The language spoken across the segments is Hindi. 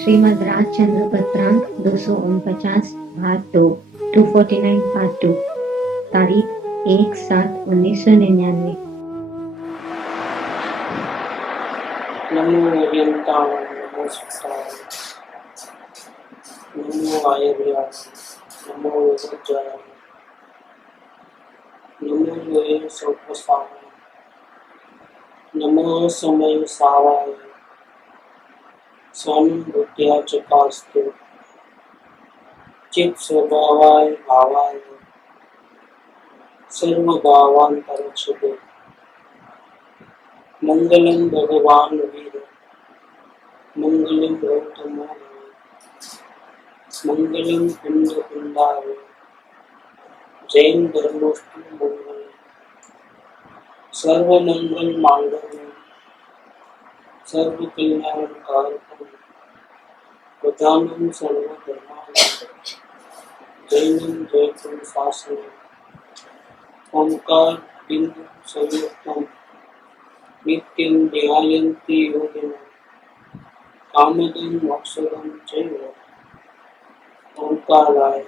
श्रीमद् राजचंद्र पत्रांक 249 भाग 2 249 पार्ट 2 तारीख 1/7/1999। नमो अरिहंताय नमो सिद्धाय नमो आयर्याय नमो वज्राय नमो योगे सौपसाय नमो समय सावाय स्वानुभूत्या चकास्तु चित् स्वभावाय भावाय सर्वभावान्तरच्छते मंगलम भगवान वीर मंगलम गौतमो मंगलम कुंड कुंडाय जैन धर्मोष्टि मंगल सर्व मंगल मांगल्य सर्व कल्याण कारकम प्रधानम सर्व धर्माय जैनम जयपुर शासन ओंकार बिंदु संयुक्तम नित्यं ध्यायन्ति योगिनः कामदं मोक्षदं चैव ओंकाराय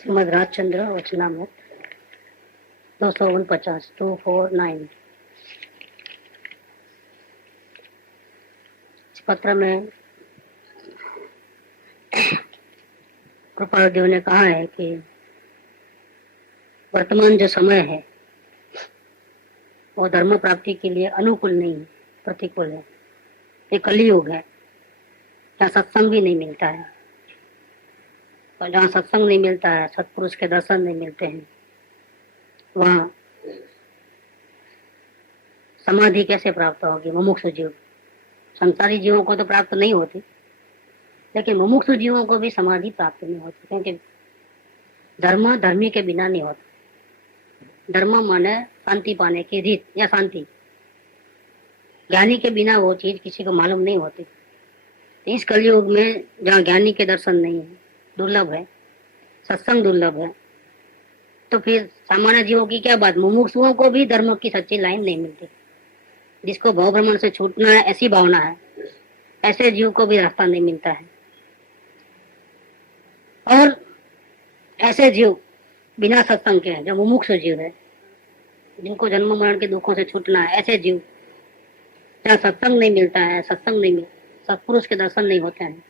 श्रीमद् राजचंद्र वचनामृत 249 इस पत्र में कृपादेव ने कहा है कि वर्तमान जो समय है वो धर्म प्राप्ति के लिए अनुकूल नहीं, प्रतिकूल है। ये कलियुग है, जहाँ सत्संग भी नहीं मिलता है, और जहाँ सत्संग नहीं मिलता है, सत्पुरुष के दर्शन नहीं मिलते हैं, वहाँ समाधि कैसे प्राप्त होगी? मुमुक्षु जीव, संसारी जीवों को तो प्राप्त नहीं होती, लेकिन मुमुक्षु जीवों को भी समाधि प्राप्त नहीं होती, क्योंकि धर्म धर्मी के बिना नहीं होता। धर्म माने शांति पाने की रीत या शांति, ज्ञानी के बिना वो चीज किसी को मालूम नहीं होती। तो इस कलयुग में जहाँ ज्ञानी के दर्शन नहीं है, दुर्लभ है, सत्संग दुर्लभ है, तो फिर सामान्य जीवों की क्या बात, मुमुक्षुओं को भी धर्म की सच्ची लाइन नहीं मिलती। जिसको भव भ्रमण से छूटना है, ऐसी भावना है, ऐसे जीव को भी रास्ता नहीं मिलता है। और ऐसे जीव बिना सत्संग के हैं, जो मुमुक्षु जीव है, जिनको जन्म मरण के दुखों से छूटना है, ऐसे जीव जहाँ सत्संग नहीं मिलता है, सत्संग नहीं मिलता, सत्पुरुष के दर्शन नहीं होते हैं,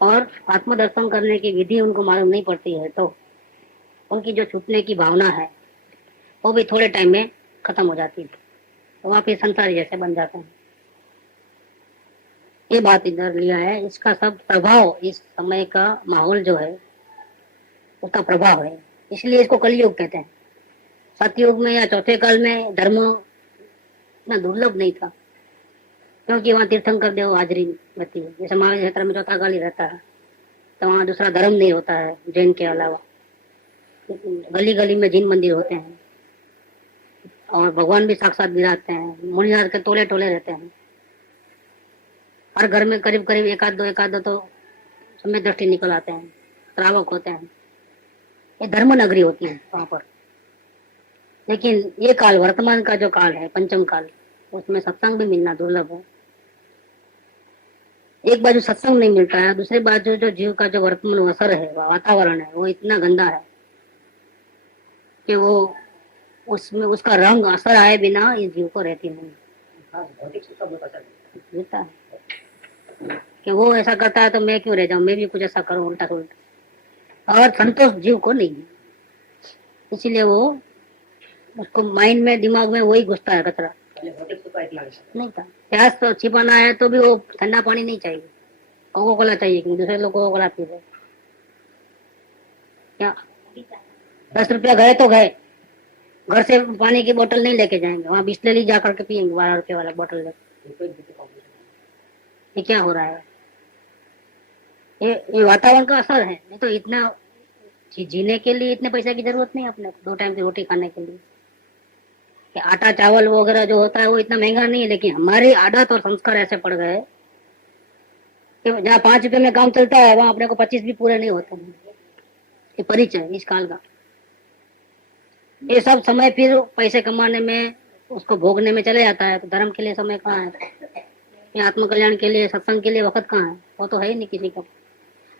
और आत्मदर्शन करने की विधि उनको मालूम नहीं पड़ती है, तो उनकी जो छूटने की भावना है वो भी थोड़े टाइम में खत्म हो जाती है, तो वहाँ पे संसारी जैसे बन जाते हैं। ये बात इधर लिया है, इसका सब प्रभाव, इस समय का माहौल जो है उसका प्रभाव है, इसलिए इसको कलयुग कहते हैं। सतयुग में या चौथे काल में धर्म इतना दुर्लभ नहीं था, क्योंकि वहाँ तीर्थंकर देव हाजरी रहती है। जैसे महावीर क्षेत्र में चौथा काल ही रहता है, तो वहाँ दूसरा धर्म नहीं होता है जैन के अलावा। गली गली में जिन मंदिर होते हैं, और भगवान भी साक्षात विराजते हैं, मुनिराज के टोले टोले रहते हैं। हर घर में करीब करीब एक आध दो तो समय दृष्टि निकल आते हैं, श्रावक होते हैं। ये धर्म नगरी होती है वहां पर। लेकिन ये काल, वर्तमान का जो काल है, पंचम काल, उसमें सत्संग भी मिलना दुर्लभ है। एक बाजू सत्संग नहीं मिलता है, दूसरी बाजू जो जीव का जो वर्तमान असर है, वातावरण है, वो इतना गंदा है कि वो उसमें उसका रंग असर आए बिना इस जीव को रहती नहीं है कि वो ऐसा करता है तो मैं क्यों रह जाऊं, मैं भी कुछ ऐसा करूं उल्टा उल्टा। और संतोष जीव को नहीं है, इसीलिए वो उसको माइंड में, दिमाग में वही घुसता है कचरा। नहीं था, प्यास तो छिपाना है तो भी वो ठंडा पानी नहीं चाहिए, कोको कोला चाहिए, क्योंकि दूसरे लोग कोको कोला पीते। क्या 10 रुपया गए तो गए, घर से पानी की बोतल नहीं लेके जाएंगे, वहाँ बिस्लेरी जा करके पियेंगे 12 रुपये वाला बोतल लेके। ये क्या हो रहा है? ये वातावरण का असर है। नहीं तो इतना जीने के लिए इतने पैसे की जरूरत नहीं अपने, 2 टाइम की रोटी खाने के लिए। कि आटा चावल वगैरह जो होता है वो इतना महंगा नहीं है, लेकिन हमारी आदत और संस्कार ऐसे पड़ गए कि जहाँ 5 रुपए में काम चलता है, वहाँ अपने को 25 भी पूरे नहीं होते हैं। ये परिचय इस काल का। ये सब समय फिर पैसे कमाने में, उसको भोगने में चले जाता है, तो धर्म के लिए समय कहाँ है? या आत्मकल्याण के लिए, सत्संग के लिए वक्त कहाँ है? वो तो है ही नहीं किसी को।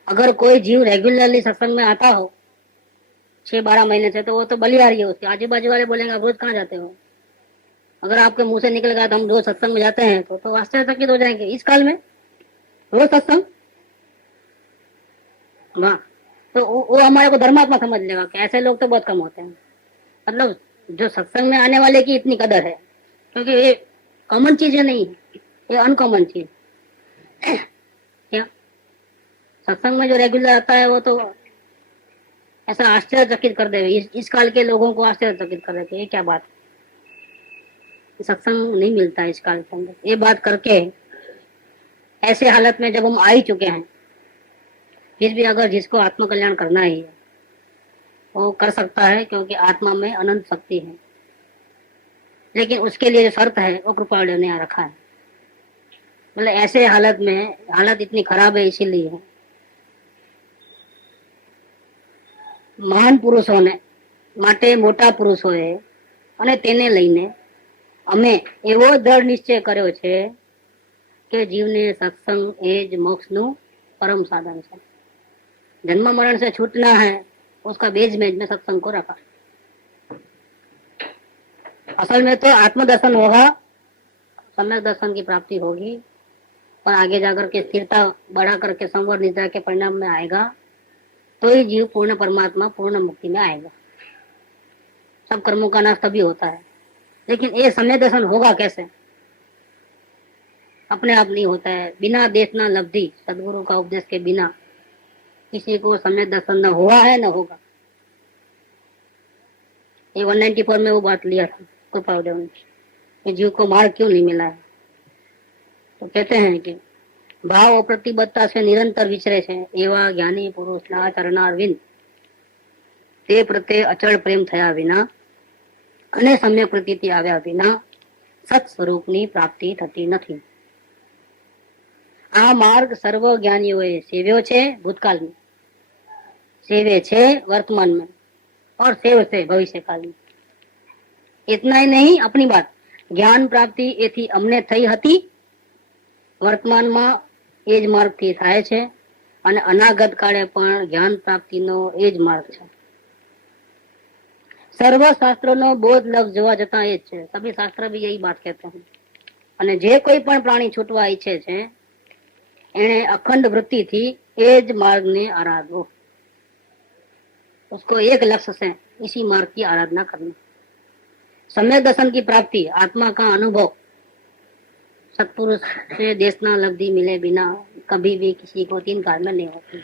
अगर कोई जीव रेगुलरली सत्संग में आता हो 6-12 महीने से, तो वो तो बलिहारी है। उसके आजू बाजू वाले बोलेंगे आप रोज कहाँ जाते हो? अगर आपके मुंह से निकल गया तो हम रोज सत्संग में जाते हैं, तो आश्चर्यचकित हो जाएंगे। इस काल में रोज सत्संग, वाह! तो वो हमारे को धर्मात्मा समझ लेगा कि ऐसे लोग तो बहुत कम होते हैं। मतलब जो सत्संग में आने वाले की इतनी कदर है, क्योंकि ये कॉमन चीज है नहीं, ये अनकॉमन चीज। क्या सत्संग में जो रेगुलर आता है वो तो ऐसा आश्चर्यचकित कर देगा। इस काल के लोगों को आश्चर्यचकित कर देगा, ये क्या बात है, सत्संग नहीं मिलता है इस काल के अंदर। ये बात करके ऐसे हालत में जब हम आ ही चुके हैं, फिर भी अगर जिसको आत्मकल्याण करना ही है वो कर सकता है, क्योंकि आत्मा में अनंत शक्ति है। लेकिन उसके लिए जो शर्त है वो कृपा ने यहाँ रखा है। मतलब ऐसे हालत में, हालत इतनी खराब है इसीलिए મહાન પુરુષોને માટે મોટા પુરુષોએ અને તેને લઈને અમે એવો દ્રઢ નિશ્ચય કર્યો છે કે જીવને સત્સંગ એ જ મોક્ષનું परम साधन है। जन्म मरण से छूटना है, उसका बेज में सत्संग को रखा। असल में तो आत्मदर्शन होगा, सम्यक दर्शन की प्राप्ति होगी, और आगे जाकर के स्थिरता बढ़ा करके संवर निद्रा के परिणाम में आएगा, तो ही जीव पूर्ण परमात्मा, पूर्ण मुक्ति में आएगा। सब कर्मों का नाश तभी होता है। लेकिन ये सम्यक दर्शन होगा कैसे? अपने आप नहीं होता है। बिना देशना लब्धि, सदगुरु का उपदेश के बिना किसी को सम्यक दर्शन न हुआ है न होगा। ये 194 में वो बात लिया था कृपादेव ने कि जीव को मार्ग क्यों नहीं मिला है। तो कहते हैं कि भाव और प्रतिबद्धता से निरंतर विचरे છે એવા જ્ઞાની પુરુષના ચરણારવિંદ તે પ્રત્યે અચળ પ્રેમ થયા વિના અને સમ્યક પ્રતીતિ આવ્યા વિના સત સ્વરૂપની પ્રાપ્તિ થતી નથી। આ માર્ગ સર્વ જ્ઞાનીઓએ સેવ્યો છે ભૂતકાળ में, સેવે છે वर्तमान में और સેવશે ભવિષ્યકાળ में। इतना ही नहीं, अपनी बात ज्ञान प्राप्ति एथी अमने થઈ હતી, વર્તમાનમાં એ જ માર્ગથી થાય છે, અને અનાગત કાળે પણ જ્ઞાન પ્રાપ્તિનો એ જ માર્ગ છે। સર્વ શાસ્ત્રોનો બોધ લક્ષ જોવા જતા એ જ છે। સभी શાસ્ત્ર भी यही बात कहते हैं। અને જે કોઈ પણ પ્રાણી છૂટવા ઈચ્છે છે એને અખંડ વૃત્તિથી એ જ માર્ગને આરાધવો। उसको एक लक्ष्य से इसी मार्ग की आराधना करनी। सम्यक दर्शन की प्राप्ति, आत्मा का अनुभव सत्पुरुष से देशना लब्धि मिले बिना कभी भी किसी को 3 काल में नहीं होती।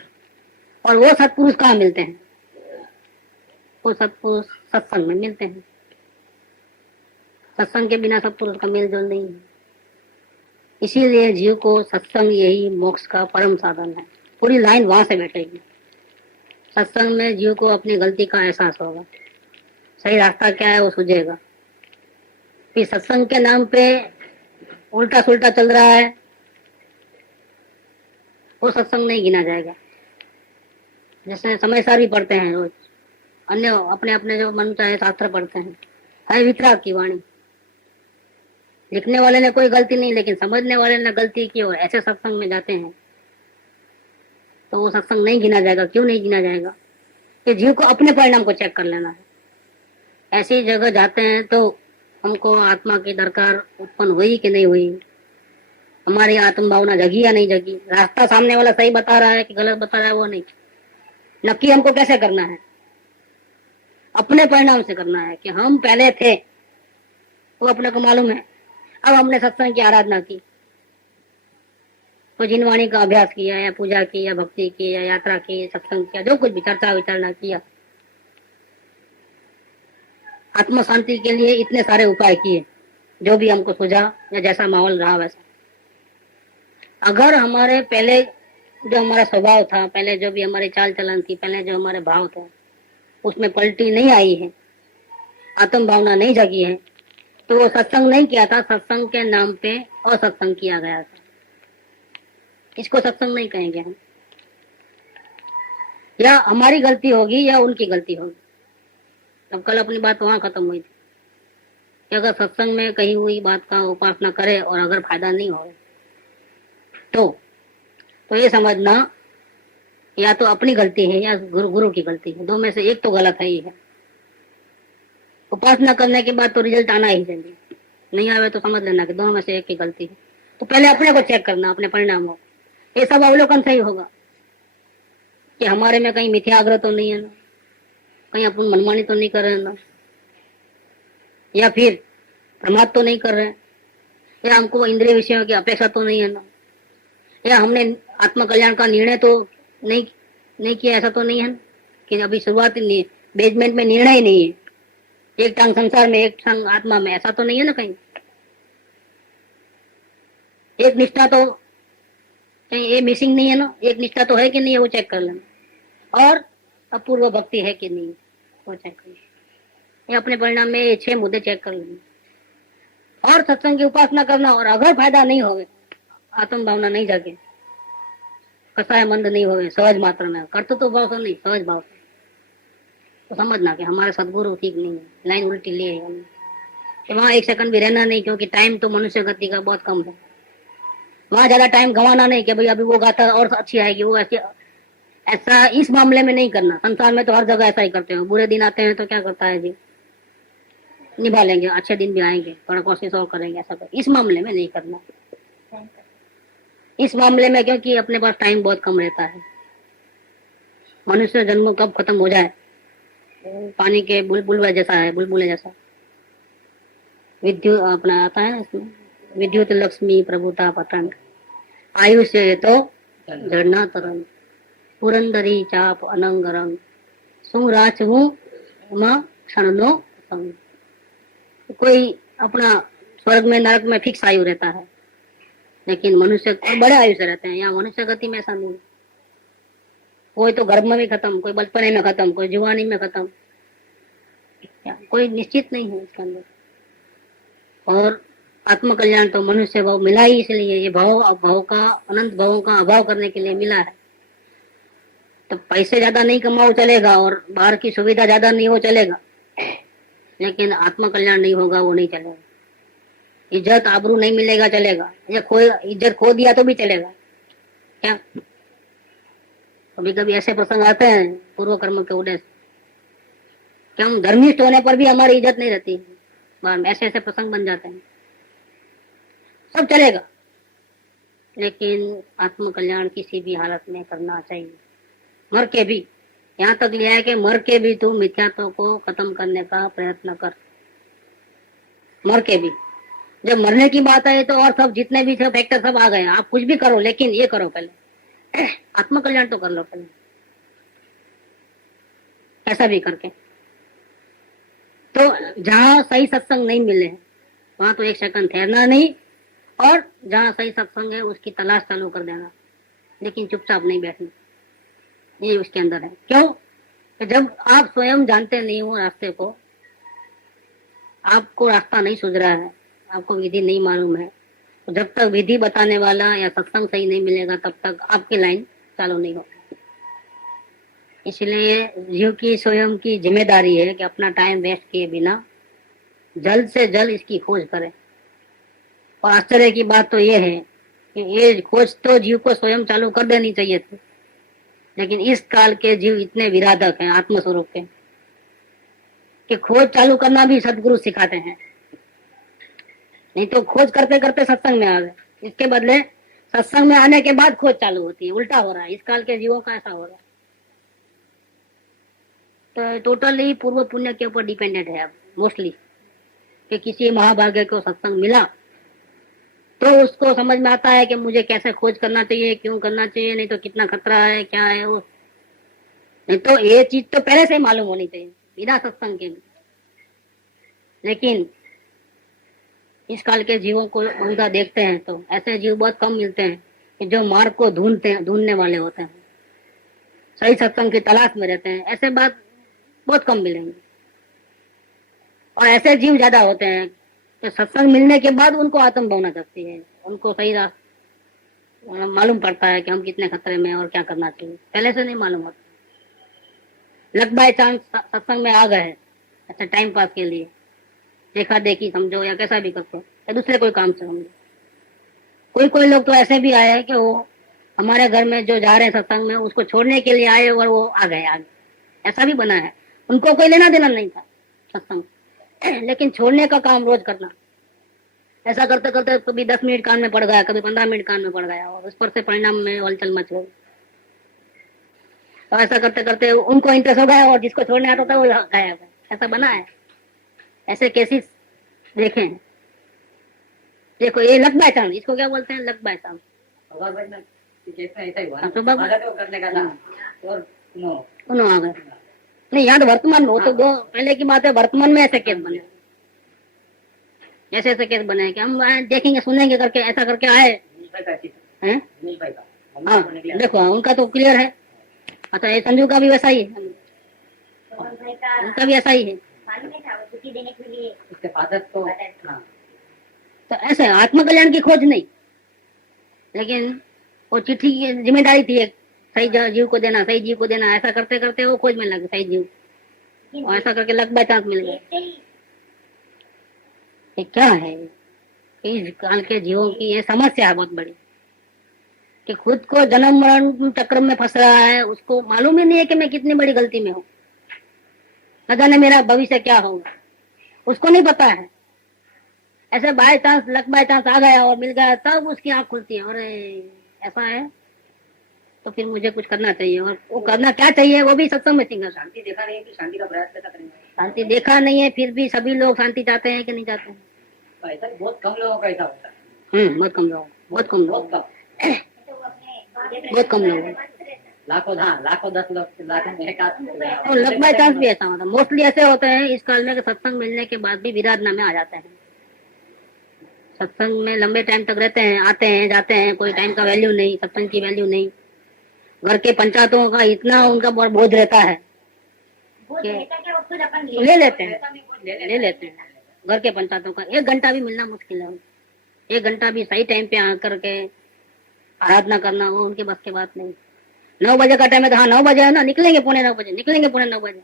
और वो सत्पुरुष कहाँ मिलते हैं? वो सत्पुरुष सत्संग में मिलते हैं। सत्संग के बिना सत्पुरुष का मेल जोल नहीं है। इसीलिए जीव को सत्संग यही मोक्ष का परम साधन है। पूरी लाइन वहां से बैठेगी। सत्संग में जीव को अपनी गलती का एहसास होगा, सही रास्ता क्या है वो सूझेगा। फिर सत्संग के नाम पे उल्टा सुल्टा चल रहा है, वो सत्संग नहीं गिना जाएगा। जैसे समय सार भी पढ़ते हैं रोज, अन्य अपने अपने जो मन चाहे शास्त्र पढ़ते हैं, है वितराग की वाणी। लिखने वाले ने कोई गलती नहीं, लेकिन समझने वाले ने गलती की और ऐसे सत्संग में जाते हैं तो वो सत्संग नहीं गिना जाएगा। क्यों नहीं गिना जाएगा? कि जीव को अपने परिणाम को चेक कर लेना है। ऐसी जगह जाते हैं तो हमको आत्मा की दरकार उत्पन्न हुई कि नहीं हुई, हमारी आत्म भावना जगी या नहीं जगी, रास्ता सामने वाला सही बता रहा है कि गलत बता रहा है वो नहीं, नक्की हमको कैसे करना है? अपने परिणाम से करना है कि हम पहले थे, वो अपने को मालूम है। अब हमने सत्संग की आराधना की, तो जिन वाणी का अभ्यास किया या पूजा की या भक्ति की या यात्रा की, सत्संग किया, जो कुछ भी चर्चा विचारना किया, आत्म शांति के लिए इतने सारे उपाय किए, जो भी हमको सूझा या जैसा माहौल रहा वैसा। अगर हमारे पहले जो हमारा स्वभाव था, पहले जो भी हमारी चाल चलन थी, पहले जो हमारे भाव थे, उसमें पलटी नहीं आई है, आत्म भावना नहीं जगी है, तो वो सत्संग नहीं किया था, सत्संग के नाम पे और सत्संग किया गया था। इसको सत्संग नहीं कहेंगे हम। या हमारी गलती होगी या उनकी गलती होगी। अब कल अपनी बात वहां खत्म हुई थी। कि अगर सत्संग में कही हुई बात का उपासना करे और अगर फायदा नहीं हो तो ये समझना या तो अपनी गलती है या गुरु की गलती है, दो में से एक तो गलत है ही है। उपासना करने के बाद तो रिजल्ट आना ही चाहिए, नहीं आवे तो समझ लेना कि दोनों में से एक की गलती है। तो पहले अपने को चेक करना, अपने परिणामों को, ये सब अवलोकन सही होगा कि हमारे में कहीं मिथ्याग्रह तो नहीं है ना, कहीं अपन मनमानी तो नहीं कर रहे ना, या फिर प्रमाद तो नहीं कर रहे, या हमको इंद्रिय विषयों की अपेक्षा तो नहीं है ना, या हमने आत्म कल्याण का निर्णय तो नहीं किया, ऐसा तो नहीं है ना कि अभी शुरुआत बेसमेंट में निर्णय ही नहीं है, एक टांग संसार में एक टांग आत्मा में, ऐसा तो नहीं है ना कहीं। एक निष्ठा तो कहीं ये मिसिंग नहीं है ना, एक निष्ठा तो है कि नहीं है वो चेक कर लेना, और अपूर्व भक्ति है कि नहीं वो चेक कर लेना। ये अपने परिणाम में ये 6 मुद्दे चेक कर लेना और सत्संग की उपासना करना। और अगर फायदा नहीं होवे, आत्म भावना नहीं जागे, कसाय मंद नहीं होवे, सहज मात्र में कर्तृत्व भाव से नहीं, सहज भाव से, तो समझना कि हमारे सदगुरु ठीक नहीं है, लाइन उल्टी ले है। तो वहाँ 1 सेकंड भी रहना नहीं, क्योंकि टाइम तो मनुष्य गति का बहुत कम है। वहाँ ज्यादा टाइम गंवाना नहीं कि भाई अभी वो गाता और अच्छी आएगी, वो ऐसी, ऐसा इस मामले में नहीं करना। संसार में तो हर जगह ऐसा ही करते हो, बुरे दिन आते हैं तो क्या करता है जी, निभा लेंगे, अच्छे दिन भी आएंगे, थोड़ा कोशिश और करेंगे, ऐसा कर। इस मामले में नहीं करना, इस मामले में, क्योंकि अपने पास टाइम बहुत कम रहता है। मनुष्य जन्म कब खत्म हो जाए, पानी के बुलबुले जैसा है, बुलबुले जैसा। विद्युत अपना आता है ना इसमें, विद्युत लक्ष्मी प्रभुता पतन, आयुष्य तो झरना तरंग, पुरंदरी चाप अनंग रंग, सुराचवू क्षण नो संग। कोई अपना स्वर्ग में नरक में फिक्स आयु रहता है, लेकिन मनुष्य बड़े आयु से रहते हैं। यहाँ मनुष्य गति में ऐसा नहीं, कोई तो गर्भ में भी खत्म, कोई बचपने में खत्म, कोई जुवानी में खत्म, कोई निश्चित नहीं है इसके अंदर। और आत्म कल्याण तो मनुष्य भाव मिला ही इसलिए, ये भाव का, अनंत भावों का अभाव करने के लिए मिला है। तो पैसे ज्यादा नहीं कमाओ चलेगा, और बाहर की सुविधा ज्यादा नहीं हो चलेगा, लेकिन आत्म कल्याण नहीं होगा वो नहीं चलेगा। इज्जत आबरू नहीं मिलेगा चलेगा, इज्जत खो दिया तो भी चलेगा क्या। कभी कभी ऐसे प्रसंग आते हैं पूर्व कर्म के उदय से, क्या हम धर्मिष्ठ होने पर भी हमारी इज्जत नहीं रहती, ऐसे ऐसे प्रसंग बन जाते हैं। सब चलेगा, लेकिन आत्म कल्याण किसी भी हालत में करना चाहिए, मर के भी। यहाँ तक लिया है कि मर के भी तू मिथ्यात्व को खत्म करने का प्रयत्न कर, मर के भी। जब मरने की बात है तो और सब जितने भी सब फैक्टर सब आ गए, आप कुछ भी करो, लेकिन ये करो पहले आत्म कल्याण तो कर लो पहले, ऐसा भी करके। तो जहाँ सही सत्संग नहीं मिले वहां तो 1 सेकंड ठहरना नहीं, और जहाँ सही सत्संग है उसकी तलाश चालू कर देना, लेकिन चुपचाप नहीं बैठना, ये उसके अंदर है। क्यों? तो जब आप स्वयं जानते नहीं हो रास्ते को, आपको रास्ता नहीं सूझ रहा है, आपको विधि नहीं मालूम है, तो जब तक विधि बताने वाला या सत्संग सही नहीं मिलेगा तब तक आपकी लाइन चालू नहीं होगी। इसलिए जीव की स्वयं की जिम्मेदारी है कि अपना टाइम वेस्ट किए बिना जल्द से जल्द इसकी खोज करे। और आश्चर्य की बात तो ये है कि ये खोज तो जीव को स्वयं चालू कर देनी चाहिए थी, लेकिन इस काल के जीव इतने विराधक हैं आत्मस्वरूप के कि खोज चालू करना भी सदगुरु सिखाते हैं। नहीं तो खोज करते करते सत्संग में आ गए, इसके बदले सत्संग में आने के बाद खोज चालू होती है। उल्टा हो रहा है, इस काल के जीवों का ऐसा हो रहा है। तो टोटली पूर्व पुण्य के ऊपर डिपेंडेंट है अब मोस्टली, कि किसी महाभाग्य को सत्संग मिला तो उसको समझ में आता है कि मुझे कैसे खोज करना चाहिए, क्यों करना चाहिए, नहीं तो कितना खतरा है, क्या है वो। नहीं तो ये चीज तो पहले से ही मालूम होनी चाहिए बिना सत्संग के। लेकिन इस काल के जीवों को बहुधा देखते हैं तो ऐसे जीव बहुत कम मिलते हैं कि जो मार्ग को ढूंढने वाले होते हैं, सही सत्संग की तलाश में रहते हैं। ऐसे बात बहुत कम मिलेंगे, और ऐसे जीव ज्यादा होते हैं कि सत्संग मिलने के बाद उनको आत्म भावना जगती है, उनको सही रास्ता मालूम पड़ता है कि हम कितने खतरे में और क्या करना चाहिए, पहले से नहीं मालूम होता। लक बाय चांस सत्संग में आ गए अच्छा टाइम पास के लिए, देखा देखी समझो या कैसा भी करते हो, या दूसरे कोई काम से समझो। कोई कोई लोग तो ऐसे भी आए हैं कि वो हमारे घर में जो जा रहे हैं सत्संग में उसको छोड़ने के लिए आए और वो आ गए आगे, ऐसा भी बना है। उनको कोई लेना देना नहीं था सत्संग, लेकिन छोड़ने का काम रोज करना। ऐसा करते करते कभी 10 मिनट कान में पड़ गया, कभी 15 मिनट कान में पड़ गया, और उस पर से परिणाम में हलचल मच गई। तो ऐसा करते करते उनको इंटरेस्ट हो गया और जिसको छोड़ने आता था वो गायब है, ऐसा बना है। ऐसे केसेस देखे हैं। देखो ये लक बाय चांस, इसको क्या बोलते हैं, लक बाय चांस। उन्होंने आ गए नहीं, यहाँ तो वर्तमान में, वो तो दो पहले की बात है, वर्तमान में ऐसे केस बने, ऐसे ऐसे केस बने कि हम देखेंगे सुनेंगे करके ऐसा करके आए हैं। हाँ देखो उनका तो क्लियर है। अच्छा ये संजू का भी वैसा ही है, उनका भी ऐसा ही है। तो ऐसे आत्मकल्याण की खोज नहीं, लेकिन वो चिट्ठी की जिम्मेदारी थी एक, सही जीव को देना, सही जीव को देना। ऐसा करते करते वो खोज में लगे सही जीव, और ऐसा करके लक बाय चांस मिल गया। ये क्या है, इस काल के जीवों की ये समस्या है बहुत बड़ी, कि खुद को जन्म मरण चक्र में फंस रहा है, उसको मालूम ही नहीं है कि मैं कितनी बड़ी गलती में हूँ, न जाने मेरा भविष्य क्या होगा, उसको नहीं पता है। ऐसे by chance, luck by chance आ गया और मिल गया, तब उसकी आंख खुलती है, अरे ऐसा है तो फिर मुझे कुछ करना चाहिए। और वो करना क्या चाहिए वो भी सत्संग में सीखा। शांति देखा नहीं है, शांति का प्रयास कैसा करेंगे। शांति देखा नहीं है, फिर भी सभी लोग शांति चाहते हैं कि नहीं चाहते हैं? ऐसा बहुत कम लोगों का ऐसा होता है। बहुत कम लोग, बहुत कम लोग, बहुत कम लोग, लाखों 10 लाख में। और लक बाय चांस भी ऐसा होता है, मोस्टली ऐसे होते हैं इस काल में, सत्संग मिलने के बाद भी विराधना में आ जाते हैं। सत्संग में लंबे टाइम तक रहते हैं, आते हैं जाते हैं, कोई टाइम का वैल्यू नहीं, सत्संग की वैल्यू नहीं। घर के पंचायतों का इतना उनका बोझ रहता है, ले लेते हैं घर के पंचायतों का। 1 घंटा भी मिलना मुश्किल है, 1 घंटा भी सही टाइम पे आकर के आराधना करना वो उनके बस की बात नहीं। 9 बजे का टाइम है तो हाँ 9 बजे है ना, निकलेंगे 9:45 बजे, निकलेंगे 9:45 बजे।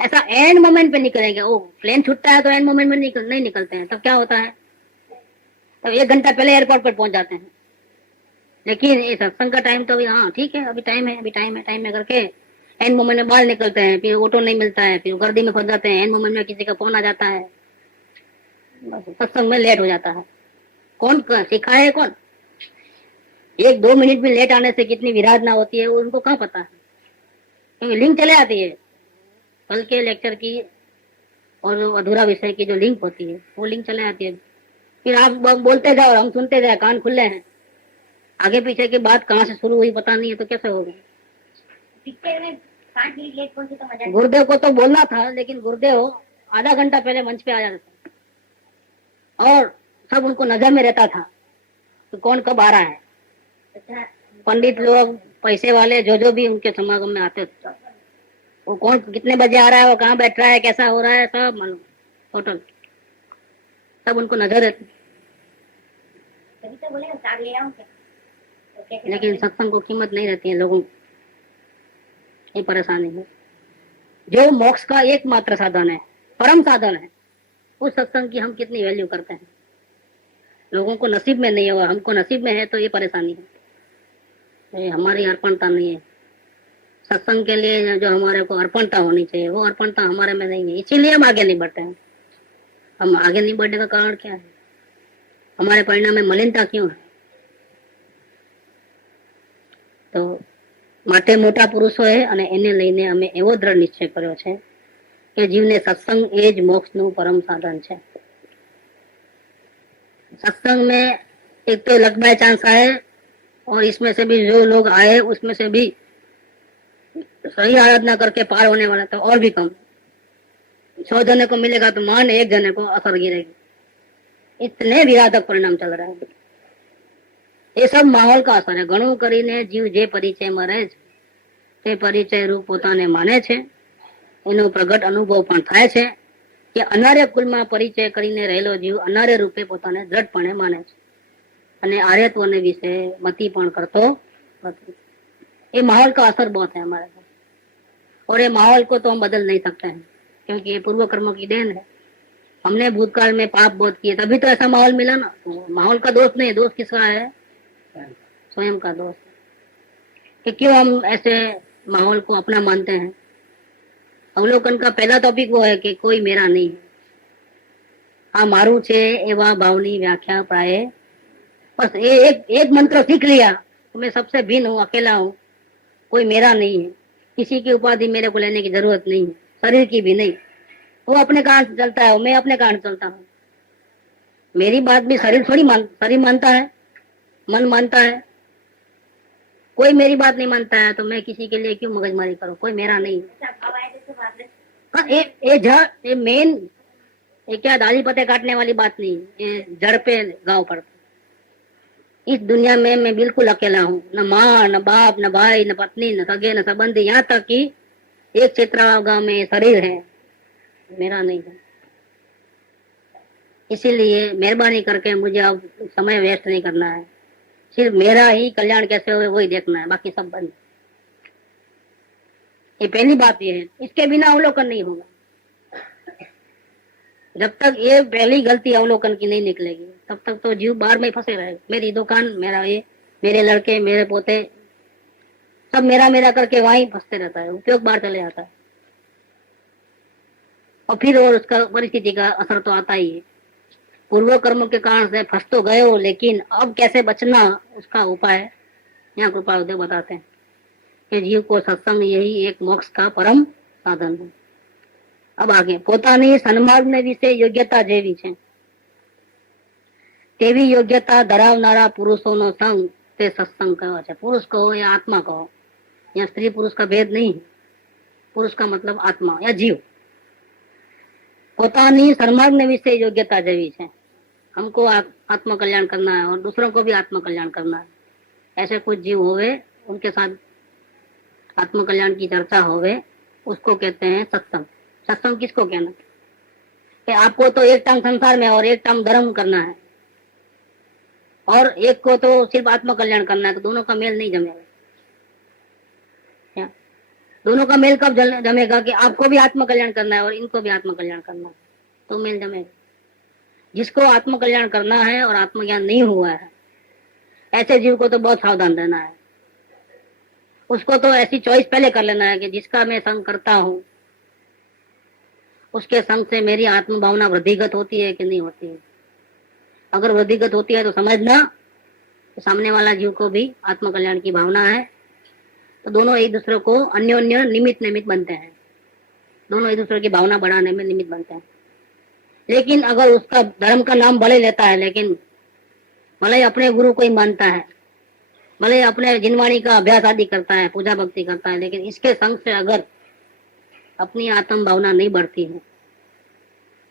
ऐसा एंड मोमेंट पे निकलेंगे, वो प्लेन छूटता है तो एंड मोमेंट में नहीं निकलते हैं। तब क्या होता है, तब 1 घंटा पहले एयरपोर्ट पर पहुंच जाते हैं। लेकिन ये सत्संग का टाइम तो अभी, हाँ ठीक है अभी टाइम है, अभी टाइम है करके एंड मोमेंट में बाहर निकलते हैं, फिर ऑटो नहीं मिलता है, फिर गर्दी में फंस जाते हैं, एंड मोमेंट में किसी का फोन आ जाता है, सत्संग में लेट हो जाता है। कौन सिखाए है, कौन 1-2 मिनट भी लेट आने से कितनी विराधना होती है उनको कहाँ पता है, क्योंकि लिंक चले आती है कल के लेक्चर की और अधूरा विषय की जो लिंक होती है वो लिंक चले आती है। फिर आप बोलते जाओ, हम सुनते जाए, कान खुले हैं, आगे पीछे की बात कहाँ से शुरू हुई पता नहीं है, तो कैसे होगा। गुरुदेव को तो बोलना था, लेकिन गुरुदेव आधा घंटा पहले मंच पे आ जाते थे और सब उनको नजर में रहता था तो कौन कब आ रहा है। पंडित लोग, पैसे वाले, जो भी उनके समागम में आते थे, वो कौन कितने बजे आ रहा है, वो कहाँ बैठ रहा है, कैसा हो रहा है, सब मालूम, टोटल सब उनको नजर रहती। तो बोले कार्ड ले आऊं क्या? लेकिन सत्संग को कीमत नहीं रहती है लोगों को, ये परेशानी है। जो मोक्ष का एकमात्र साधन है, परम साधन है, उस सत्संग की हम कितनी वैल्यू करते हैं। लोगों को नसीब में नहीं है और हमको नसीब में है, तो ये परेशानी है। ये हमारी अर्पणता नहीं है। सत्संग के लिए जो हमारे को अर्पणता होनी चाहिए वो अर्पणता हमारे में नहीं है, इसीलिए हम आगे नहीं बढ़ते हैं। हम आगे नहीं बढ़ने का कारण क्या है, हमारे परिणाम में मलिनता क्यों है। तो માટે મોટા પુરુષોએ અને એને લઈને અમે એવો દ્રઢ નિશ્ચય કર્યો છે કે જીવને સત્સંગ એ જ મોક્ષનું પરમ સાધન છે। सत्संग में एक तो लक बाय चांस आए, और इसमें से भी जो लोग आए उसमें से भी सही आराधना करके पार होने वाला तो और भी कम। 100 जने को मिलेगा तो मान 1 जने को असर गिरेगी, इतने विराधक परिणाम चल रहा है। ये सब माहौल का असर है। घणું કરીને જીવ જે પરિચયમાં રહે છે તે પરિચય રૂપ પોતાને માને છે, એનો પ્રગટ અનુભવ પણ થાય છે કે અનાર્ય કુલમાં પરિચય કરીને રહેલો જીવ અનાર્ય રૂપે પોતાને દ્રઢપણે માને છે અને આર્યત્વને વિશે મતિ પણ કરતો નથી। ये माहौल का असर बहुत है हमारे पर, और ये माहौल को तो हम बदल नहीं सकते हैं, क्योंकि ये पूर्व कर्मों की देन है। हमने भूतकाल में पाप बहुत किए तभी तो ऐसा माहौल मिला ना। तो माहौल का दोष नहीं, दोष किसका है? स्वयं का दोष कि क्यों हम ऐसे माहौल को अपना मानते हैं। अवलोकन का पहला टॉपिक वो है कि कोई मेरा नहीं है। हाँ मारू छे एवा भावनी व्याख्या प्राय, बस एक मंत्र सीख लिया तो मैं सबसे भिन्न हूँ, अकेला हूँ, कोई मेरा नहीं है, किसी की उपाधि मेरे को लेने की जरूरत नहीं है, शरीर की भी नहीं। वो अपने कारण से चलता है, मैं अपने कारण चलता हूँ। मेरी बात भी शरीर शरीर मानता है, मन मानता है। कोई मेरी बात नहीं मानता है तो मैं किसी के लिए क्यों मगजमारी करूं? कोई मेरा नहीं है। हाँ, ये मेन ये क्या दादी पते काटने वाली बात नहीं, ये जड़ पे गाँव पड़ता। इस दुनिया में मैं बिल्कुल अकेला हूँ, न माँ न बाप न भाई न पत्नी न सगे न संबंधी, यहाँ तक कि एक क्षेत्र गाँव में शरीर है, मेरा नहीं है। इसीलिए मेहरबानी करके मुझे अब समय वेस्ट नहीं करना है, सिर्फ मेरा ही कल्याण कैसे हो वही देखना है, बाकी सब बंद। ये पहली बात ये है, इसके बिना अवलोकन नहीं होगा। जब तक ये पहली गलती अवलोकन की नहीं निकलेगी तब तक तो जीव बाहर में फंसे रहेगा। मेरी दुकान, मेरा ये, मेरे लड़के, मेरे पोते, सब मेरा मेरा करके वहीं फंसते रहता है, उपयोग बाहर चले जाता है। और फिर और उसका परिस्थिति का असर तो आता ही है। पूर्व कर्म के कारण से फंस तो गए हो, लेकिन अब कैसे बचना उसका उपाय यहाँ कृपालुदेव बताते हैं कि जीव को सत्संग यही एक मोक्ष का परम साधन है। अब आगे, પોતાની સન્માર્ગને વિશે યોગ્યતા જેવી છે તેવી યોગ્યતા ધરાવનારા પુરુષોનો સંગ તે સત્સંગ કહેવાય છે। પુરુષ કહો या आत्मा कहो, यहाँ स्त्री पुरुष का भेद नहीं है। पुरुष का मतलब आत्मा या जीव। પોતાની સન્માર્ગને વિશે યોગ્યતા જેવી છે, हमको आत्म कल्याण करना है और दूसरों को भी आत्म कल्याण करना है। ऐसे कुछ जीव होवे, उनके साथ आत्म कल्याण की चर्चा होवे, उसको कहते हैं सत्संग। सत्संग किसको कहना कि आपको तो एक टांग संसार में और एक टांग धर्म करना है, और एक को तो सिर्फ आत्म कल्याण करना है, तो दोनों का मेल नहीं जमेगा। दोनों का मेल कब जमेगा कि आपको भी आत्म कल्याण करना है और इनको भी आत्म कल्याण करना है, तो मेल जमेगा। जिसको आत्म कल्याण करना है और आत्मज्ञान नहीं हुआ है, ऐसे जीव को तो बहुत सावधान रहना है। उसको तो ऐसी चॉइस पहले कर लेना है कि जिसका मैं संग करता हूँ उसके संग से मेरी आत्म भावना वृद्धिगत होती है कि नहीं होती है। अगर वृद्धिगत होती है तो समझना तो सामने वाला जीव को भी आत्म कल्याण की भावना है, तो दोनों एक दूसरे को अन्योन्य निमित्त बनते हैं, दोनों एक दूसरे की भावना बढ़ाने में निमित्त बनते हैं। लेकिन अगर उसका धर्म का नाम भले लेता है, लेकिन भले अपने गुरु को ही मानता है, भले अपने जिनवाणी का अभ्यास आदि करता है, पूजा भक्ति करता है, लेकिन इसके संग से अगर अपनी आत्म भावना नहीं बढ़ती है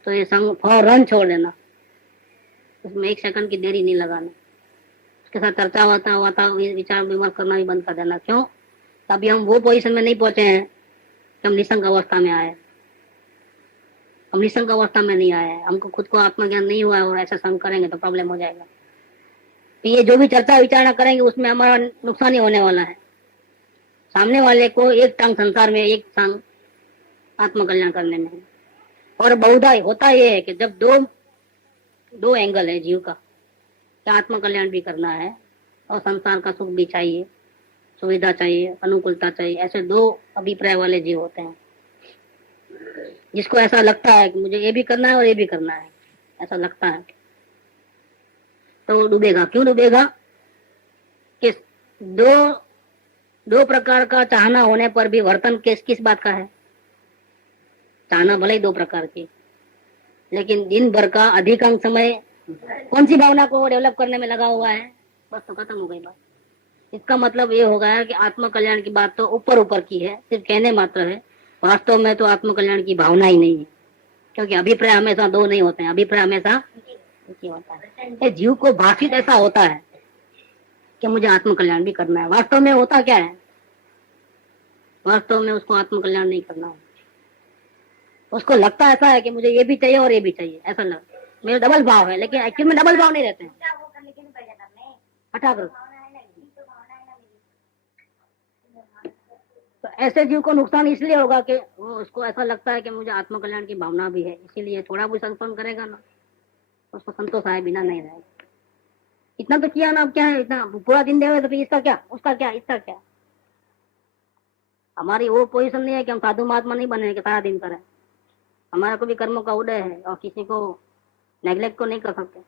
तो ये संग फौरन छोड़ देना, उसमें एक सेकंड की देरी नहीं लगाना। उसके साथ चर्चा होता विचार विमर्श करना भी बंद कर देना। क्यों? अभी हम वो पोजीशन में नहीं पहुंचे हैं कि हम निसंग अवस्था में आए, हम निसंग अवस्था में नहीं आए, हमको खुद को आत्मज्ञान नहीं हुआ है और ऐसा संग करेंगे तो प्रॉब्लम हो जाएगा। तो ये जो भी चर्चा विचारणा करेंगे उसमें हमारा नुकसान ही होने वाला है। सामने वाले को एक टांग संसार में, एक टांग आत्म कल्याण करने में। और बहुधा होता ये है कि जब दो एंगल है जीव का, कि आत्म कल्याण भी करना है और संसार का सुख भी चाहिए, सुविधा चाहिए, अनुकूलता चाहिए, ऐसे दो अभिप्राय वाले जीव होते हैं। जिसको ऐसा लगता है कि मुझे ये भी करना है और ये भी करना है, ऐसा लगता है, तो वो डूबेगा। क्यों डूबेगा? कि दो प्रकार का चाहना होने पर भी वर्तन किस बात का है? चाहना भले ही दो प्रकार की, लेकिन दिन भर का अधिकांश समय कौन सी भावना को डेवलप करने में लगा हुआ है? बस तो खत्म हो गई बात। इसका मतलब ये हो गया कि आत्म कल्याण की बात तो ऊपर की है, सिर्फ कहने मात्र है, वास्तव में तो आत्म कल्याण की भावना ही नहीं है। क्योंकि अभिप्राय हमेशा दो नहीं होते हैं, अभिप्राय हमेशा एक ही होता है। जीव को भाषित ऐसा होता है कि मुझे आत्म कल्याण भी करना है, वास्तव में होता क्या है? वास्तव में उसको आत्म कल्याण नहीं करना है, उसको लगता ऐसा है कि मुझे ये भी चाहिए और ये भी चाहिए, ऐसा लग मेरा डबल भाव है, लेकिन एक्चुअल में डबल भाव नहीं रहते हैं। हटा करो। तो ऐसे जीव को नुकसान इसलिए होगा कि वो उसको ऐसा लगता है कि मुझे आत्मकल्याण की भावना भी है, इसीलिए थोड़ा बहुत संतोष करेगा ना, उसको संतोष आए बिना नहीं रहेगा। इतना तो किया ना, अब क्या है, इतना पूरा दिन देवे तो फिर इसका क्या, उसका क्या, इसका क्या। हमारी वो पोजीशन नहीं है कि हम साधु महात्मा नहीं बने कि सारा दिन करें। हमारा को भी कर्मों का उदय है और किसी को नेग्लेक्ट को नहीं कर सकते।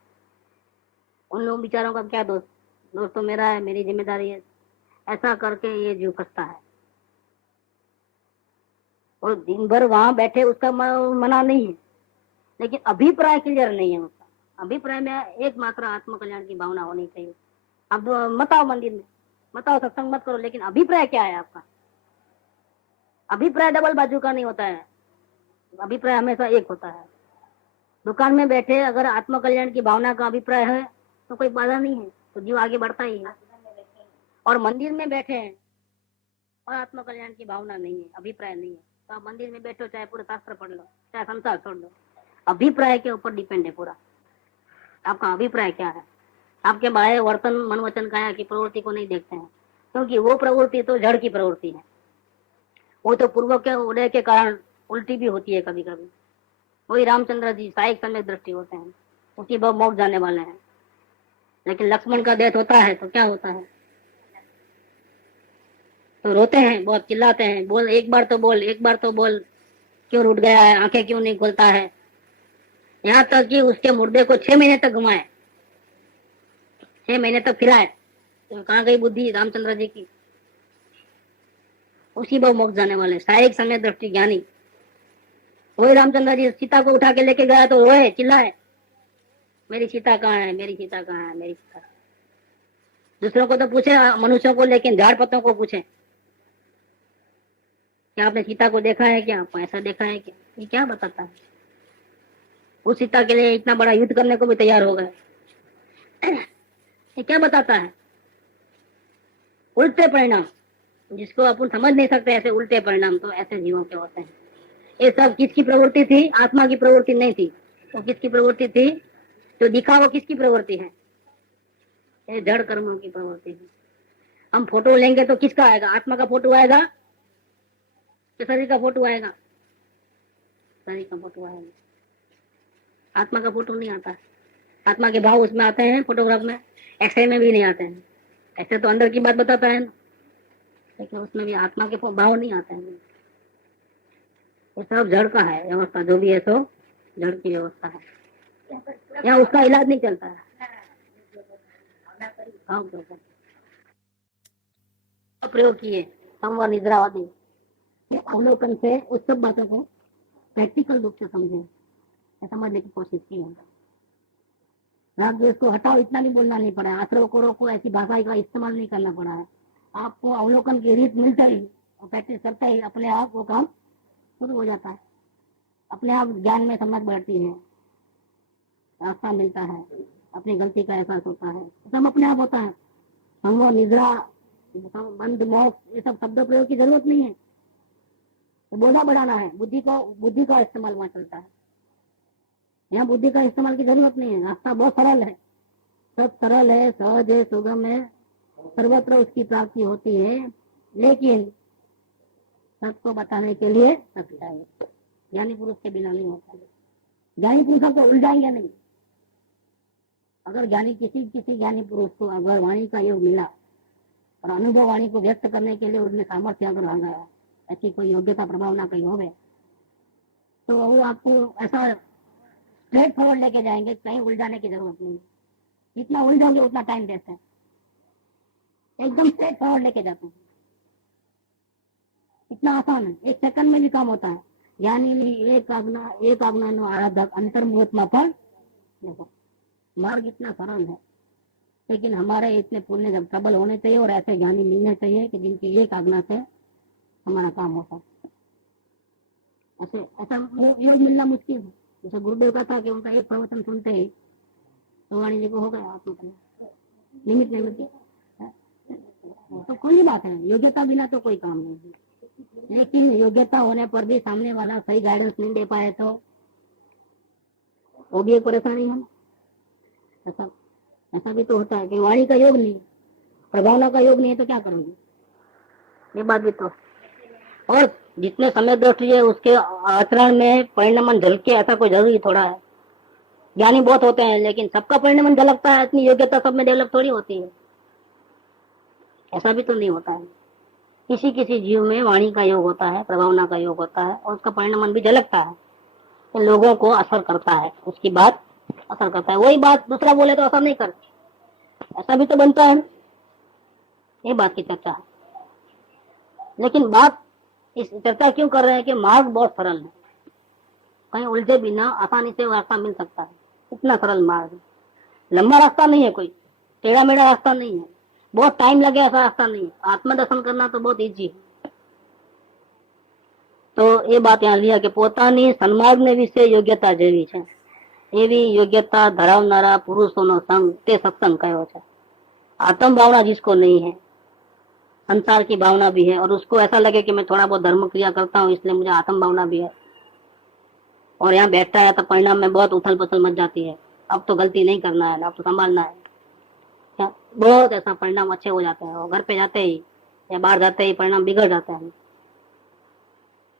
उन लोगों बेचारों का क्या दोस्त, दोस्त तो मेरा है, मेरी जिम्मेदारी है, ऐसा करके ये जीव फंसता है। और दिन भर वहां बैठे उसका मना नहीं है, लेकिन अभिप्राय क्लियर नहीं है उसका। अभिप्राय में एकमात्र आत्मकल्याण की भावना होनी चाहिए। अब मत आओ मंदिर में, मत आओ सत्संग मत करो, लेकिन अभिप्राय क्या है आपका? अभिप्राय डबल बाजू का नहीं होता है, अभिप्राय हमेशा एक होता है। दुकान में बैठे अगर आत्मकल्याण की भावना का अभिप्राय है तो कोई बाधा नहीं है, तो जीव आगे बढ़ता ही है। और मंदिर में बैठे हैं और आत्मकल्याण की भावना नहीं है, अभिप्राय नहीं है, तो आप मंदिर में बैठो, चाहे पूरे शास्त्र पढ़ लो, चाहे संसार छोड़ लो, अभिप्राय के ऊपर डिपेंड है पूरा। आपका अभिप्राय क्या है? आपके बाह्य वर्तन, मन, वचन, काया की प्रवृत्ति को नहीं देखते हैं, क्योंकि वो प्रवृत्ति तो जड़ की प्रवृत्ति है। वो तो पूर्व के उदय के कारण उल्टी भी होती है कभी कभी। वही रामचंद्र जी साइक समय दृष्टि होते हैं, उसकी बहुत मौत जाने वाले हैं, लेकिन लक्ष्मण का डेथ होता है तो क्या होता है, तो रोते हैं, बहुत चिल्लाते हैं, बोल एक बार तो बोल, एक बार तो बोल, क्यों रुठ गया है, आंखें क्यों नहीं खोलता है। यहाँ तक कि उसके मुर्दे को 6 महीने तक घुमाए, 6 महीने तक फिराए, तो कहाँ गई बुद्धि रामचंद्र जी की? उसी बहु मोक्ष जाने वाले साइक समय दृष्टि ज्ञानी। वही रामचंद्र जी सीता को उठा के लेके गया तो रोए, चिल्लाए, मेरी सीता कहाँ है, मेरी सीता कहाँ है, मेरी सीता। दूसरों को तो पूछे मनुष्यों को, लेकिन झाड़ पत्तों को पूछे क्या आपने सीता को देखा है क्या, आपको ऐसा देखा है क्या? ये क्या बताता है? उस सीता के लिए इतना बड़ा युद्ध करने को भी तैयार हो गए, ये क्या बताता है? उल्टे परिणाम जिसको अपन समझ नहीं सकते, ऐसे उल्टे परिणाम तो ऐसे जीवों के होते हैं। ये सब किसकी प्रवृत्ति थी? आत्मा की प्रवृत्ति नहीं थी। तो किसकी प्रवृत्ति थी? जो दिखा वो किसकी प्रवृत्ति है? ये जड़ कर्मों की प्रवृत्ति है। हम फोटो लेंगे तो किसका आएगा? आत्मा का फोटो आएगा कि शरीर का फोटो आएगा? शरीर का फोटो आएगा, आत्मा का फोटो नहीं आता। आत्मा के भाव उसमें आते हैं फोटोग्राफ में, एक्सरे में भी नहीं आते हैं। ऐसे तो अंदर की बात बताता है ना, लेकिन उसमें भी आत्मा के भाव नहीं आते हैं। ये सब जड़ का है व्यवस्था, जो भी है सो जड़ की व्यवस्था है, यहाँ उसका इलाज नहीं चलता है। प्रयोग किए संवर निद्रावादी अवलोकन से उस सब बातों को प्रैक्टिकल रूप से समझे, समझने की कोशिश की है। राग द्वेष को हटाओ इतना भी बोलना नहीं पड़ा है, आश्रव करो को ऐसी भाषा का इस्तेमाल नहीं करना पड़ा है। आपको अवलोकन की रीत मिलता ही और प्रैक्टिस करता ही अपने आप वो काम शुरू हो जाता है, अपने आप ज्ञान में समझ बढ़ती है, रास्ता मिलता है, अपनी गलती का एहसास होता है, सब अपने आप होता है। संगो निद्रा बंद मोक्ष ये सब शब्द प्रयोग की जरूरत नहीं है, तो बोला बढ़ाना है, बुद्धि का इस्तेमाल वहां चलता है। यहाँ बुद्धि का इस्तेमाल की जरूरत नहीं है, रास्ता बहुत सरल है, सब सरल है, सहज है, सुगम है, सर्वत्र उसकी प्राप्ति होती है। लेकिन सबको बताने के लिए सब चाहिए, ज्ञानी पुरुष के बिना नहीं होता। ज्ञानी पुरुषों को उलझाएंगे नहीं। अगर किसी ज्ञानी पुरुष को अगर वाणी का योग मिला और अनुभव वाणी को व्यक्त करने के लिए उसमें सामर्थ्य अगर आ गया, ऐसी कोई योग्यता प्रभावना कहीं हो गए, तो वो आपको ऐसा स्ट्रेट फॉरवर्ड लेके जाएंगे, कहीं उलझाने की जरूरत नहीं। जितना उलझोगे उतना टाइम देते हैं, एकदम स्ट्रेट फॉरवर्ड लेके जाते हैं। इतना आसान है, 1 सेकंड में भी काम होता है। यानी एक आज्ञा नो आराधक अंतर्मुहूर्त में फल। देखो मार्ग इतना सरल है, लेकिन हमारे इतने पुण्य जब प्रबल होने चाहिए और ऐसे ज्ञानी मिलने चाहिए कि जिनकी एक आज्ञा से हमारा काम होता है। ऐसा योग मिलना मुश्किल है। जैसे गुरुदेव का था कि उनका एक प्रवचन सुनते ही तो वाणी जी को हो गया आत्मकल्याण, निमित्त नहीं मिलती। तो कोई बात है, योग्यता बिना तो कोई काम नहीं है। लेकिन योग्यता होने पर भी सामने वाला सही गाइडेंस नहीं दे पाए तो वो भी एक परेशानी है। ऐसा भी तो होता है कि वाणी का योग नहीं, प्रभावना का योग नहीं है, तो क्या करोगे? ये बात भी तो और जितने समय दृष्टि है उसके आचरण में परिणमन झलके, ऐसा कोई जरूरी थोड़ा है। ज्ञानी बहुत होते हैं लेकिन सबका परिणमन झलकता है, इतनी योग्यता सब में डेवलप थोड़ी होती है, ऐसा भी तो नहीं होता है। किसी किसी जीव में वाणी का योग होता है, प्रभावना का योग होता है और उसका परिणमन भी झलकता है, तो लोगों को असर करता है, उसकी बात असर करता है। वही बात दूसरा बोले तो असर नहीं करती, ऐसा भी तो बनता है। ये बात की चर्चा है। लेकिन बात इस चर्चा क्यों कर रहे हैं कि मार्ग बहुत सरल है, कहीं उलझे बिना आसानी से रास्ता मिल सकता है, इतना सरल मार्ग है। लंबा रास्ता नहीं है, कोई टेढ़ा मेढ़ा रास्ता नहीं है, बहुत टाइम लगे ऐसा रास्ता नहीं है। आत्मदर्शन करना तो बहुत ईजी है। तो ये बात यहाँ लिया कि પોતાની સન્માર્ગને વિશે યોગ્યતા જેવી છે, એવી યોગ્યતા ધરાવનારા પુરુષોનો સંગ તે સત્સંગ કયો છે। आत्म भावना जिसको नहीं है, संसार की भावना भी है और उसको ऐसा लगे कि मैं थोड़ा बहुत धर्म क्रिया करता हूँ इसलिए मुझे आत्म भावना भी है, और यहाँ बैठता है तो परिणाम में बहुत उथल पुथल मच जाती है, अब तो गलती नहीं करना है, अब तो संभालना है, क्या बहुत ऐसा परिणाम अच्छे हो जाते हैं। और घर पे जाते ही या बाहर जाते ही परिणाम बिगड़ जाते हैं।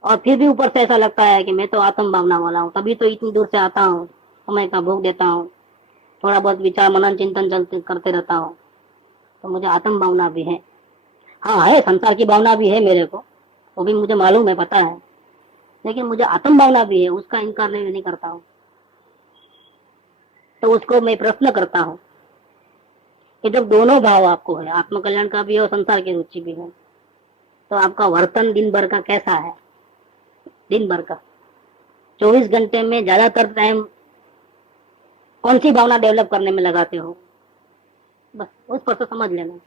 और फिर भी ऊपर से ऐसा लगता है कि मैं तो आत्म भावना वाला हूँ, तभी तो इतनी दूर से आता हूँ, समय का भोग देता हूँ, थोड़ा बहुत विचार मनन चिंतन चलते करते रहता हूँ, तो मुझे आत्म भावना भी है। हाँ है, संसार की भावना भी है मेरे को, वो भी मुझे मालूम है, पता है, लेकिन मुझे आत्म भावना भी है, उसका इनकार नहीं करता हूँ। तो उसको मैं प्रश्न करता हूँ कि जब दोनों भाव आपको है, आत्म कल्याण का भी है और संसार की रुचि भी है, तो आपका वर्तन दिन भर का कैसा है। दिन भर का 24 घंटे में ज्यादातर टाइम कौन सी भावना डेवलप करने में लगाते हो, बस उस पर तो समझ लेना।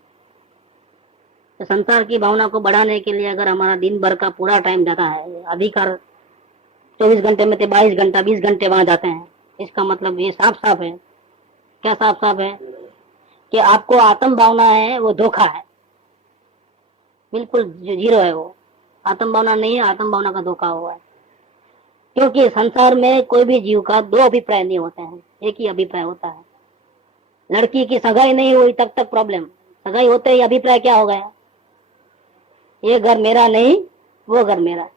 तो संसार की भावना को बढ़ाने के लिए अगर हमारा दिन भर का पूरा टाइम जाता है, अधिकार 24 घंटे में से 22 घंटा 20 घंटे वहां जाते हैं, इसका मतलब ये साफ साफ है। क्या साफ साफ है कि आपको आत्म भावना है वो धोखा है, बिल्कुल जीरो है वो। आत्म भावना नहीं है, आत्म भावना का धोखा हुआ है। क्योंकि संसार में कोई भी जीव का दो अभिप्राय नहीं होते हैं, एक ही अभिप्राय होता है। लड़की की सगाई नहीं हुई तब तक प्रॉब्लम, सगाई होते ही अभिप्राय क्या हो गया, ये घर मेरा नहीं वो घर मेरा।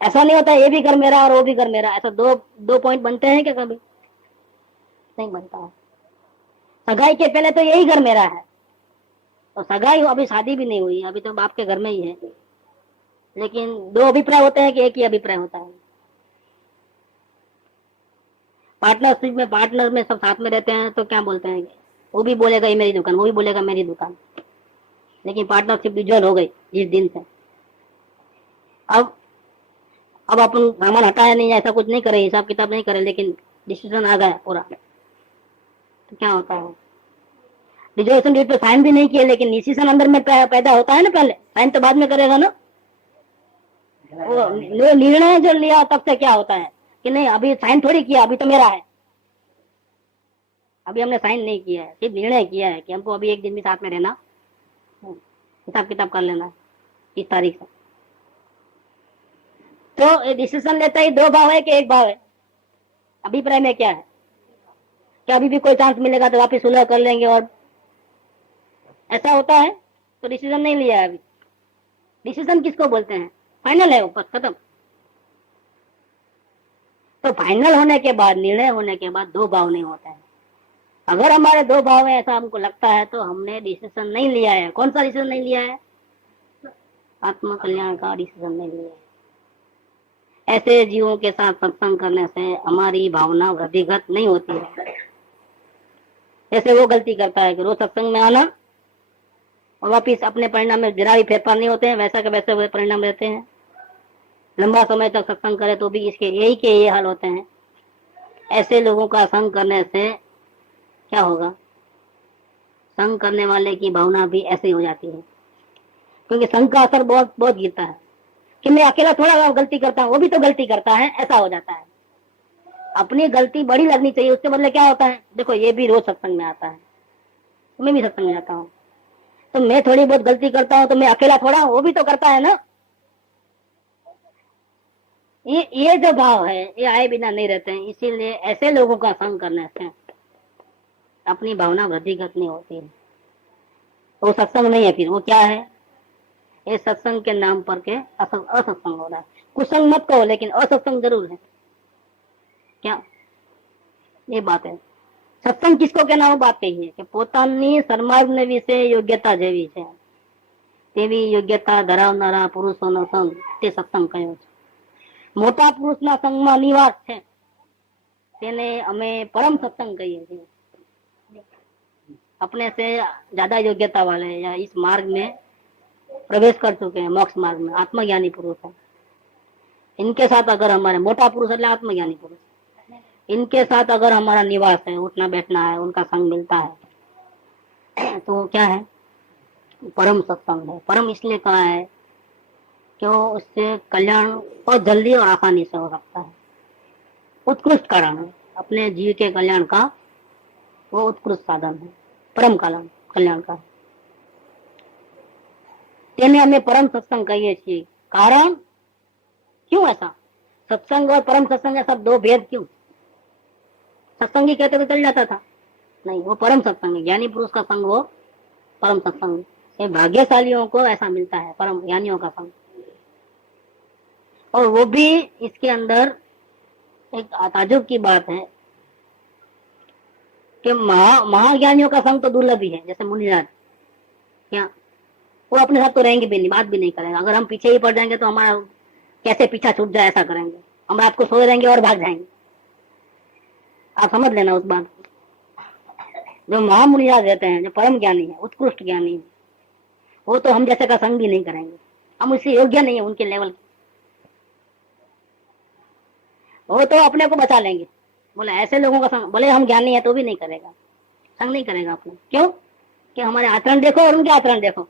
ऐसा नहीं होता ये भी घर मेरा और वो भी घर मेरा, ऐसा दो पॉइंट बनते हैं क्या, कभी नहीं बनता है। सगाई के पहले तो यही घर मेरा है, तो सगाई अभी शादी भी नहीं हुई, अभी तो बाप के घर में ही है, लेकिन दो अभिप्राय होते हैं कि एक ही अभिप्राय होता है। पार्टनरशिप में पार्टनर में सब साथ में रहते हैं तो क्या बोलते हैं, वो भी बोलेगा ये मेरी दुकान, वो भी बोलेगा मेरी दुकान, लेकिन पार्टनरशिप विजुअल हो गई जिस दिन से। अब अपन सामान हटाया नहीं, ऐसा कुछ नहीं करे, हिसाब किताब नहीं करे, लेकिन डिसीजन आ गया पूरा, तो क्या होता है, रिजर्वेशन डेट पे साइन भी नहीं किया, लेकिन डिसीजन अंदर में पैदा होता है ना, पहले साइन तो बाद में करेगा ना। वो निर्णय जो लिया तब से क्या होता है कि नहीं अभी साइन थोड़ी किया, अभी तो मेरा है, अभी हमने साइन नहीं किया है, सिर्फ निर्णय किया है कि हमको अभी एक दिन भी साथ में रहना, हिसाब किताब कर लेना इस तारीख से। तो डिसीजन लेता ही दो भाव है कि एक भाव है, अभिप्राय में क्या है, क्या अभी भी कोई चांस मिलेगा तो वापिस सुलह कर लेंगे, और ऐसा होता है तो डिसीजन नहीं लिया है अभी। डिसीजन किसको बोलते हैं, फाइनल है ऊपर, खत्म। तो फाइनल होने के बाद, निर्णय होने के बाद दो भाव नहीं होता है। अगर हमारे दो भाव है ऐसा हमको लगता है तो हमने डिसीजन नहीं लिया है। कौन सा डिसीजन नहीं लिया है, आत्म कल्याण का डिसीजन नहीं लिया है। ऐसे जीवों के साथ सत्संग करने से हमारी भावना वृद्धिगत नहीं होती है। जैसे वो गलती करता है कि रोज सत्संग में आना और वापिस अपने परिणाम में जरा भी फेरफार नहीं होते हैं, वैसा के वैसे वो परिणाम रहते हैं। लंबा समय तक सत्संग करे तो भी इसके यही के ये हाल होते हैं। ऐसे लोगों का संग करने से क्या होगा, संग करने वाले की भावना भी ऐसे ही हो जाती है, क्योंकि संग का असर बहुत बहुत गिरता है कि मैं अकेला थोड़ा गलती करता हूँ, वो भी तो गलती करता है, ऐसा हो जाता है। अपनी गलती बड़ी लगनी चाहिए, उसके बदले क्या होता है, देखो ये भी रोज सत्संग में आता है, तो मैं भी सत्संग में आता हूँ, तो मैं थोड़ी बहुत गलती करता हूँ तो मैं अकेला थोड़ा, वो भी तो करता है ना। ये जो भाव है ये आए बिना नहीं रहते हैं। इसीलिए ऐसे लोगों का संग करने से अपनी भावना वृद्धिगत नहीं होती है। वो सत्संग नहीं है, फिर वो क्या है, ये सत्संग के नाम पर के असत्संग हो रहा है। कुसंग मत कहो, लेकिन असत्संग जरूर है। क्या ये बात है? सत्संग किसको कहना हो? बात कही है कि પોતાની સન્માર્ગને વિશે યોગ્યતા જેવી છે તેવી યોગ્યતા ધરાવનારા પુરુષોનો સંગ તે સત્સંગ કહ્યો છે। મોટા પુરુષના સંગમાં નિવાસ છે તેને અમે પરમ સત્સંગ કહીએ છીએ। अपने से ज्यादा योग्यता वाले या इस मार्ग में प्रवेश कर चुके हैं, मोक्ष मार्ग में, आत्मज्ञानी पुरुष है। इनके साथ अगर हमारे मोटा पुरुष એટલે आत्मज्ञानी पुरुष, इनके साथ अगर हमारा निवास है, उठना बैठना है, उनका संग मिलता है, तो क्या है? परम सत्संग है। परम इसलिए कहा है क्यों? उससे कल्याण बहुत जल्दी और आसानी से हो सकता है। उत्कृष्ट कारण है, अपने जीव के कल्याण का वो उत्कृष्ट साधन है, परम कल्याण का। તેને અમે परम सत्संग कहिए છીએ। कारण क्यों ऐसा? सत्संग और परम सत्संग है सब दो भेद क्यों? सत्संगी कहते तो चल जाता था, नहीं, वो परम सत्संग है। ज्ञानी पुरुष का संग वो परम सत्संग है। ये भाग्यशालियों को ऐसा मिलता है, परम ज्ञानियों का संग। और वो भी इसके अंदर एक ताजुब की बात है कि महाज्ञानियों का संग तो दुर्लभ ही है। जैसे मुनिराज, क्या वो अपने साथ तो रहेंगे भी नहीं, बात भी नहीं करेंगे। अगर हम पीछे ही पड़ जाएंगे तो हमारा कैसे पीछा छूट जाए ऐसा करेंगे। हम रात को सोए रहेंगे और भाग जाएंगे। आप समझ लेना उस बात को। जो महामुनिराज रहते हैं, जो परम ज्ञानी है, उत्कृष्ट ज्ञानी है, वो तो हम जैसे का संग भी नहीं करेंगे। हम उससे योग्य नहीं है उनके लेवल के। वो तो अपने को बचा लेंगे। बोले ऐसे लोगों का संग, बोले हम ज्ञानी है तो भी नहीं करेगा, संग नहीं करेगा अपने। क्यों? कि हमारे आचरण देखो और उनके आचरण देखो।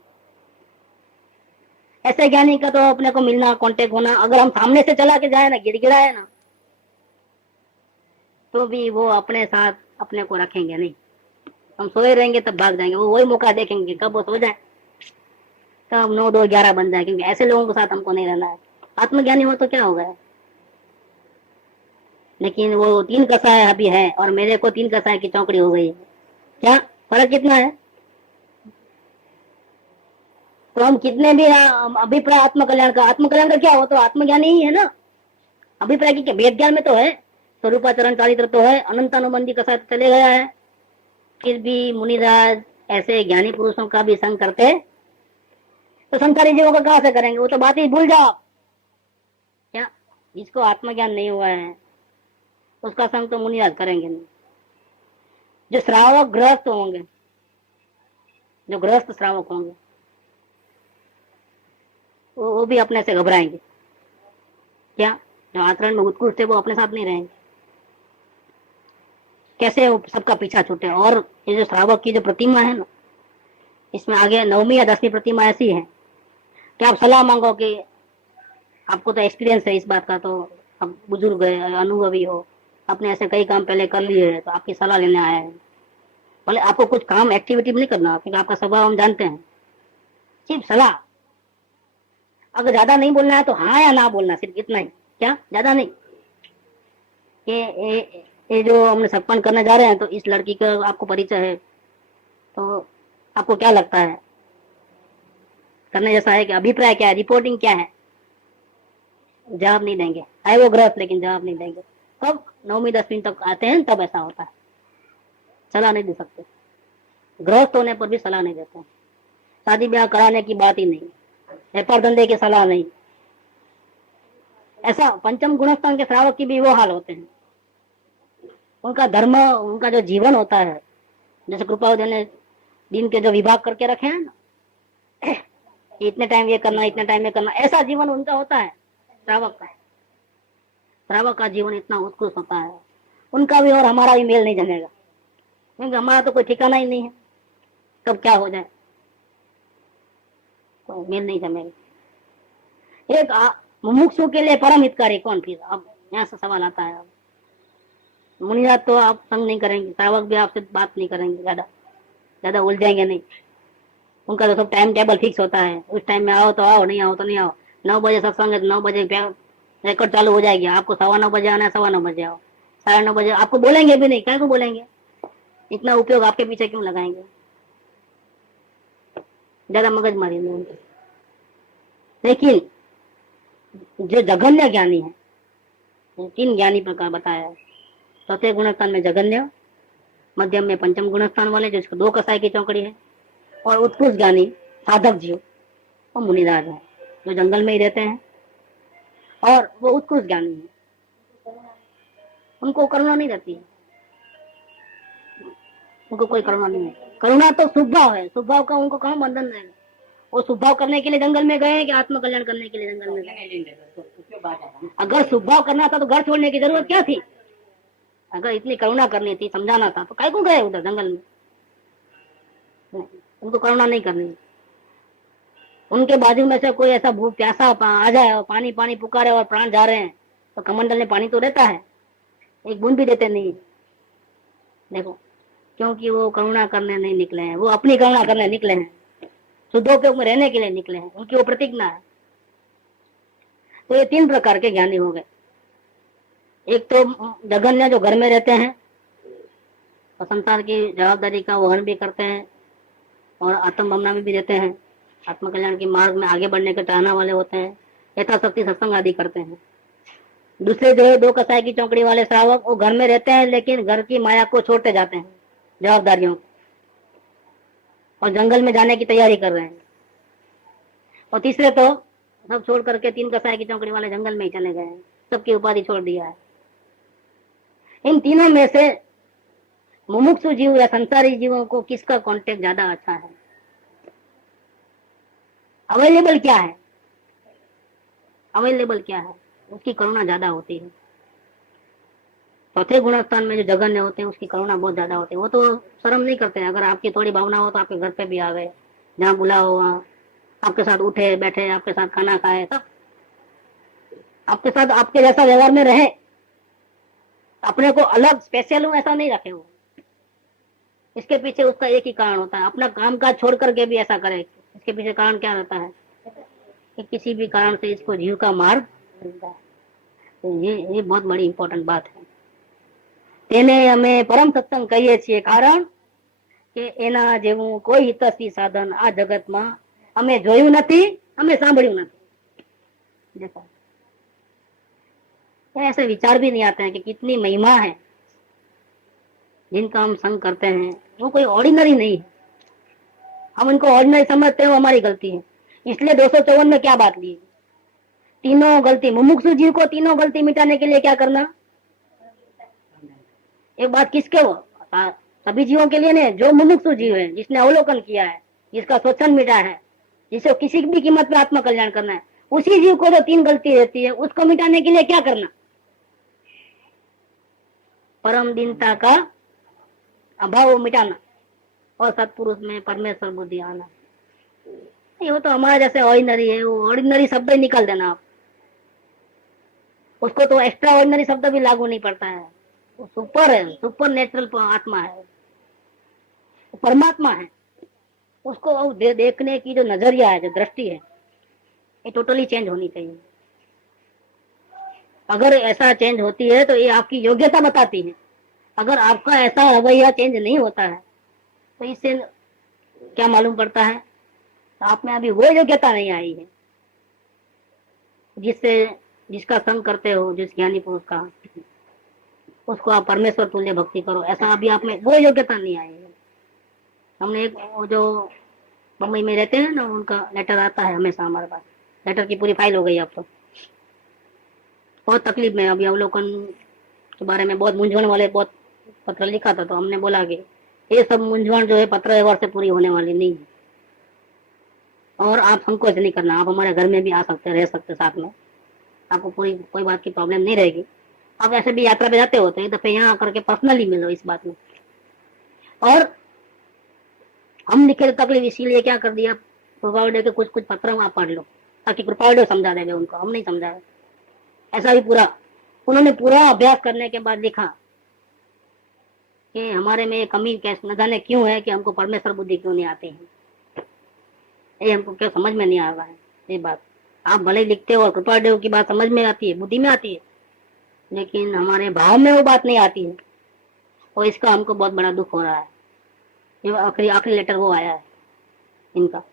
ऐसे ज्ञानी का तो अपने को मिलना, कांटेक्ट होना, अगर हम सामने से चला के जाए ना, गिड़गिड़ाए ना, तो भी वो अपने साथ अपने को रखेंगे नहीं। हम सोए रहेंगे तब भाग जाएंगे। वो वही मौका देखेंगे कब वो सो जाए, तब 9, 2, 11 बन जाए। क्योंकि ऐसे लोगों के साथ हमको नहीं रहना है। आत्मज्ञानी हो तो क्या हो गया? लेकिन वो 3 कसाय अभी है और मेरे को 3 कसाय की चौकड़ी हो गई है। क्या फर्क कितना है? तो हम कितने भी अभिप्राय आत्मकल्याण का क्या हो, तो आत्मज्ञानी ही है ना। अभिप्राय की वेद ज्ञान में तो है, स्वरूपाचरण चारित्र तो है, अनंतानुबंधी कसाय तो चले गया है। फिर भी मुनिराज ऐसे ज्ञानी पुरुषों का भी संग करते, तो संसारी जीवों का कहां से करेंगे? वो तो बात ही भूल जाओ। क्या जिसको आत्मज्ञान नहीं हुआ है उसका संग तो मुनिराज करेंगे नहीं। जो श्रावक गृहस्थ होंगे, जो गृहस्थ श्रावक होंगे, वो भी अपने से घबराएंगे। क्या जो आचरण में उत्कृष्ट है वो अपने साथ नहीं रहेंगे। कैसे वो सबका पीछा छूटे? और ये जो श्रावक की जो प्रतिमा है ना, इसमें आगे 9वीं या 10वीं प्रतिमा ऐसी है कि आप सलाह मांगो कि आपको तो एक्सपीरियंस है इस बात का, तो आप बुजुर्ग है, अनुभवी हो, आपने ऐसे कई काम पहले कर लिए हैं, तो आपकी सलाह लेने आए हैं। बोले आपको कुछ काम एक्टिविटी नहीं करना, क्योंकि आपका स्वभाव हम जानते हैं, सिर्फ सलाह। अगर ज्यादा नहीं बोलना है तो हाँ या ना बोलना, सिर्फ इतना ही। क्या ज्यादा नहीं? ये जो हमने सत्संग करने जा रहे हैं, तो इस लड़की का आपको परिचय है, तो आपको क्या लगता है करने जैसा है कि अभिप्राय क्या है, रिपोर्टिंग क्या है? जवाब नहीं देंगे। आए वो ग्रस्त, लेकिन जवाब नहीं देंगे। कब 9वीं 10वीं तक आते हैं तब ऐसा होता है। सलाह नहीं दे सकते। गृहस्थ होने पर भी सलाह नहीं देते हैं। शादी ब्याह कराने की बात ही नहीं, व्यापार धंधे की सलाह नहीं। ऐसा पंचम गुणस्थान के श्रावक की भी वो हाल होते हैं। उनका धर्म, उनका जो जीवन होता है, जैसे कृपावधि ने दिन के जो विभाग करके रखे हैं ना, इतने टाइम ये करना, इतने टाइम ये करना, ऐसा जीवन उनका होता है श्रावक का। श्रावक का जीवन इतना उत्कृष्ट होता है, उनका भी और हमारा भी मेल नहीं जमेगा। क्योंकि हमारा तो कोई ठिकाना ही नहीं है, कब क्या हो जाए, कोई मेल नहीं जमेगा। एक मुमुक्षु के लिए परम हितकारी कौन? फिर अब यहाँ से सवाल आता है। अब मुनिराज तो आप संग नहीं करेंगे, श्रावक भी आपसे बात नहीं करेंगे, ज्यादा उलझेंगे नहीं। उनका तो सब टाइम टेबल फिक्स होता है, उस टाइम में आओ तो आओ, नहीं आओ तो नहीं आओ। 9 बजे सत्संग है तो 9 बजे रिकॉर्ड चालू हो जाएगी। आपको 9:15 बजे आना है, 9:15 बजे आओ। 9:30 बजे आपको बोलेंगे भी नहीं, क्या को बोलेंगे? इतना उपयोग आपके पीछे क्यों लगाएंगे? ज्यादा मगजमारी नहीं उनकी। लेकिन जो जघन्य ज्ञानी है, 3 ज्ञानी प्रकार बताया है। चौथे गुणस्थान में जघन्य, मध्यम में पंचम गुणस्थान वाले जिसको 2 कसाई की चौकड़ी है, और उत्कृष्ट ज्ञानी साधक जीव वो मुनिराज है, जो जंगल में ही रहते हैं और वो उत्कृष्ट ज्ञानी है। उनको करुणा नहीं रहती है, उनको कोई करुणा नहीं है। करुणा तो शुभ भाव है, शुभ भाव का उनको कहाँ बंधन है। वो शुभ भाव करने के लिए जंगल में गए कि आत्म कल्याण करने के लिए जंगल में गए? अगर शुभ भाव करना था तो घर छोड़ने की जरूरत क्या थी? अगर इतनी करुणा करनी थी, समझाना था, तो काय को गए उधर जंगल में? नहीं, उनको करुणा नहीं करनी। उनके बाजू में से कोई ऐसा भूख प्यासा आ जाए और पानी पानी पुकारे और प्राण जा रहे हैं, तो कमंडल में पानी तो रहता है, एक बूंद भी देते नहीं। देखो, क्योंकि वो करुणा करने नहीं निकले हैं, वो अपनी करुणा करने निकले हैं, शुद्धोपयोग में रहने के लिए निकले हैं, उनकी वो प्रतिज्ञा है। तो ये 3 प्रकार के ज्ञानी हो गए। एक तो जघन्य, जो घर में रहते हैं और संसार की जवाबदारी का वहन भी करते हैं और आत्म भावना में भी रहते हैं, आत्म कल्याण के मार्ग में आगे बढ़ने के चाहने वाले होते हैं, यथाशक्ति सत्संग आदि करते हैं। दूसरे जो है 2 कसाई की चौकड़ी वाले श्रावक, वो घर में रहते हैं लेकिन घर की माया को छोड़ते जाते हैं, जवाबदारियों, और जंगल में जाने की तैयारी कर रहे हैं। और तीसरे तो सब छोड़ करके 3 कसाई की चौकड़ी वाले जंगल में ही चले गए हैं, सबकी उपाधि छोड़ दिया है। इन तीनों में से मुमुक्षु जीव या संसारी जीवों को किसका कांटेक्ट ज्यादा अच्छा है? अवेलेबल क्या है? अवेलेबल क्या है? उसकी करुणा ज्यादा होती है। चौथे गुणस्थान में जो जघन्य होते हैं उसकी करुणा बहुत ज्यादा होती है। वो तो शर्म नहीं करते हैं, अगर आपकी थोड़ी भावना हो तो आपके घर पे भी आ गए, जहाँ बुलाओ वहाँ आपके साथ उठे बैठे, आपके साथ खाना खाए, सब आपके साथ आपके जैसा व्यवहार में रहे, अपने को अलग स्पेशल हूं ऐसा नहीं रखे वो। इसके पीछे उसका एक ही कारण होता है, अपना काम काज छोड़ करके भी ऐसा करे। इसके पीछे कारण क्या रहता है कि किसी भी कारण से इसको जीव का मार्ग मिलता है। तो ये बहुत बड़ी इंपॉर्टेंट बात है। તેને અમે પરમ સત્સંગ કહીએ છીએ, કારણ કે એના જેવું કોઈ હિતસી સાધન આ જગતમાં અમે જોયું નથી, અમે સાંભળ્યું નથી। देखो, ऐसे विचार भी नहीं आते हैं कि कितनी महिमा है जिनका हम संग करते हैं। वो कोई ऑर्डिनरी नहीं है, हम उनको ऑर्डिनरी समझते हैं, वो हमारी गलती है। इसलिए 254 में क्या बात ली? तीनों गलती, मुमुक्षु जीव को तीनों गलती मिटाने के लिए क्या करना? एक बात किसके हो? सभी जीवों के लिए नहीं, जो मुमुक्षु जीव है, जिसने अवलोकन किया है, जिसका स्वच्छंद मिटा है, जिसे किसी भी कीमत पे आत्म कल्याण करना है, उसी जीव को जो 3 गलती रहती है उसको मिटाने के लिए क्या करना? परम दीनता का अभाव मिटाना और सत्पुरुष में परमेश्वर बुद्धि आना। वो तो हमारा जैसे ऑर्डिनरी है, वो ऑर्डिनरी शब्द ही निकाल देना आप, उसको तो एक्स्ट्रा ऑर्डिनरी शब्द भी लागू नहीं पड़ता है। वो सुपर है, सुपर नेचुरल आत्मा है, परमात्मा है। उसको देखने की जो नजरिया है, जो दृष्टि है, ये टोटली चेंज होनी चाहिए। अगर ऐसा चेंज होती है तो ये आपकी योग्यता बताती है। अगर आपका ऐसा रवैया चेंज नहीं होता है तो इससे क्या मालूम पड़ता है? तो आप में अभी वो योग्यता नहीं आई है जिसका संग करते हो, जिस ज्ञानी पुरुष का, उसको आप परमेश्वर तुल्य भक्ति करो, ऐसा अभी आप में वो योग्यता नहीं आई है। हमने एक जो मुंबई में रहते हैं ना, उनका लेटर आता है हमेशा हमारे पास, लेटर की पूरी फाइल हो गई अब तो। बहुत तकलीफ में, अभी अवलोकन के बारे में बहुत मूंझवण वाले बहुत पत्र लिखा था, तो हमने बोला कि ये सब मूंझवण जो है पत्र व्यवहार से पूरी होने वाली नहीं है, और आप संकोच नहीं करना, आप हमारे घर में भी आ सकते, रह सकते साथ में, आपको कोई बात की प्रॉब्लम नहीं रहेगी। आप ऐसे भी यात्रा पे जाते हो तो एक दफे यहाँ आकर के पर्सनली मिलो इस बात में। और हम लिखे तकलीफ इसीलिए क्या कर दिया, कृपावड़े के कुछ पत्र आप पढ़ लो ताकि कृपावड़े समझा देंगे उनको, हम नहीं समझाए। ऐसा भी पूरा उन्होंने पूरा अभ्यास करने के बाद लिखा कि हमारे में ये कमी कैसे, न जाने क्यों है कि हमको परमेश्वर बुद्धि क्यों नहीं आती है, ये हमको क्या समझ में नहीं आ रहा है। ये बात आप भले ही लिखते हो और कृपादेव की बात समझ में आती है, बुद्धि में आती है, लेकिन हमारे भाव में वो बात नहीं आती है, और इसका हमको बहुत बड़ा दुख हो रहा है। ये आखिरी लेटर वो आया है इनका।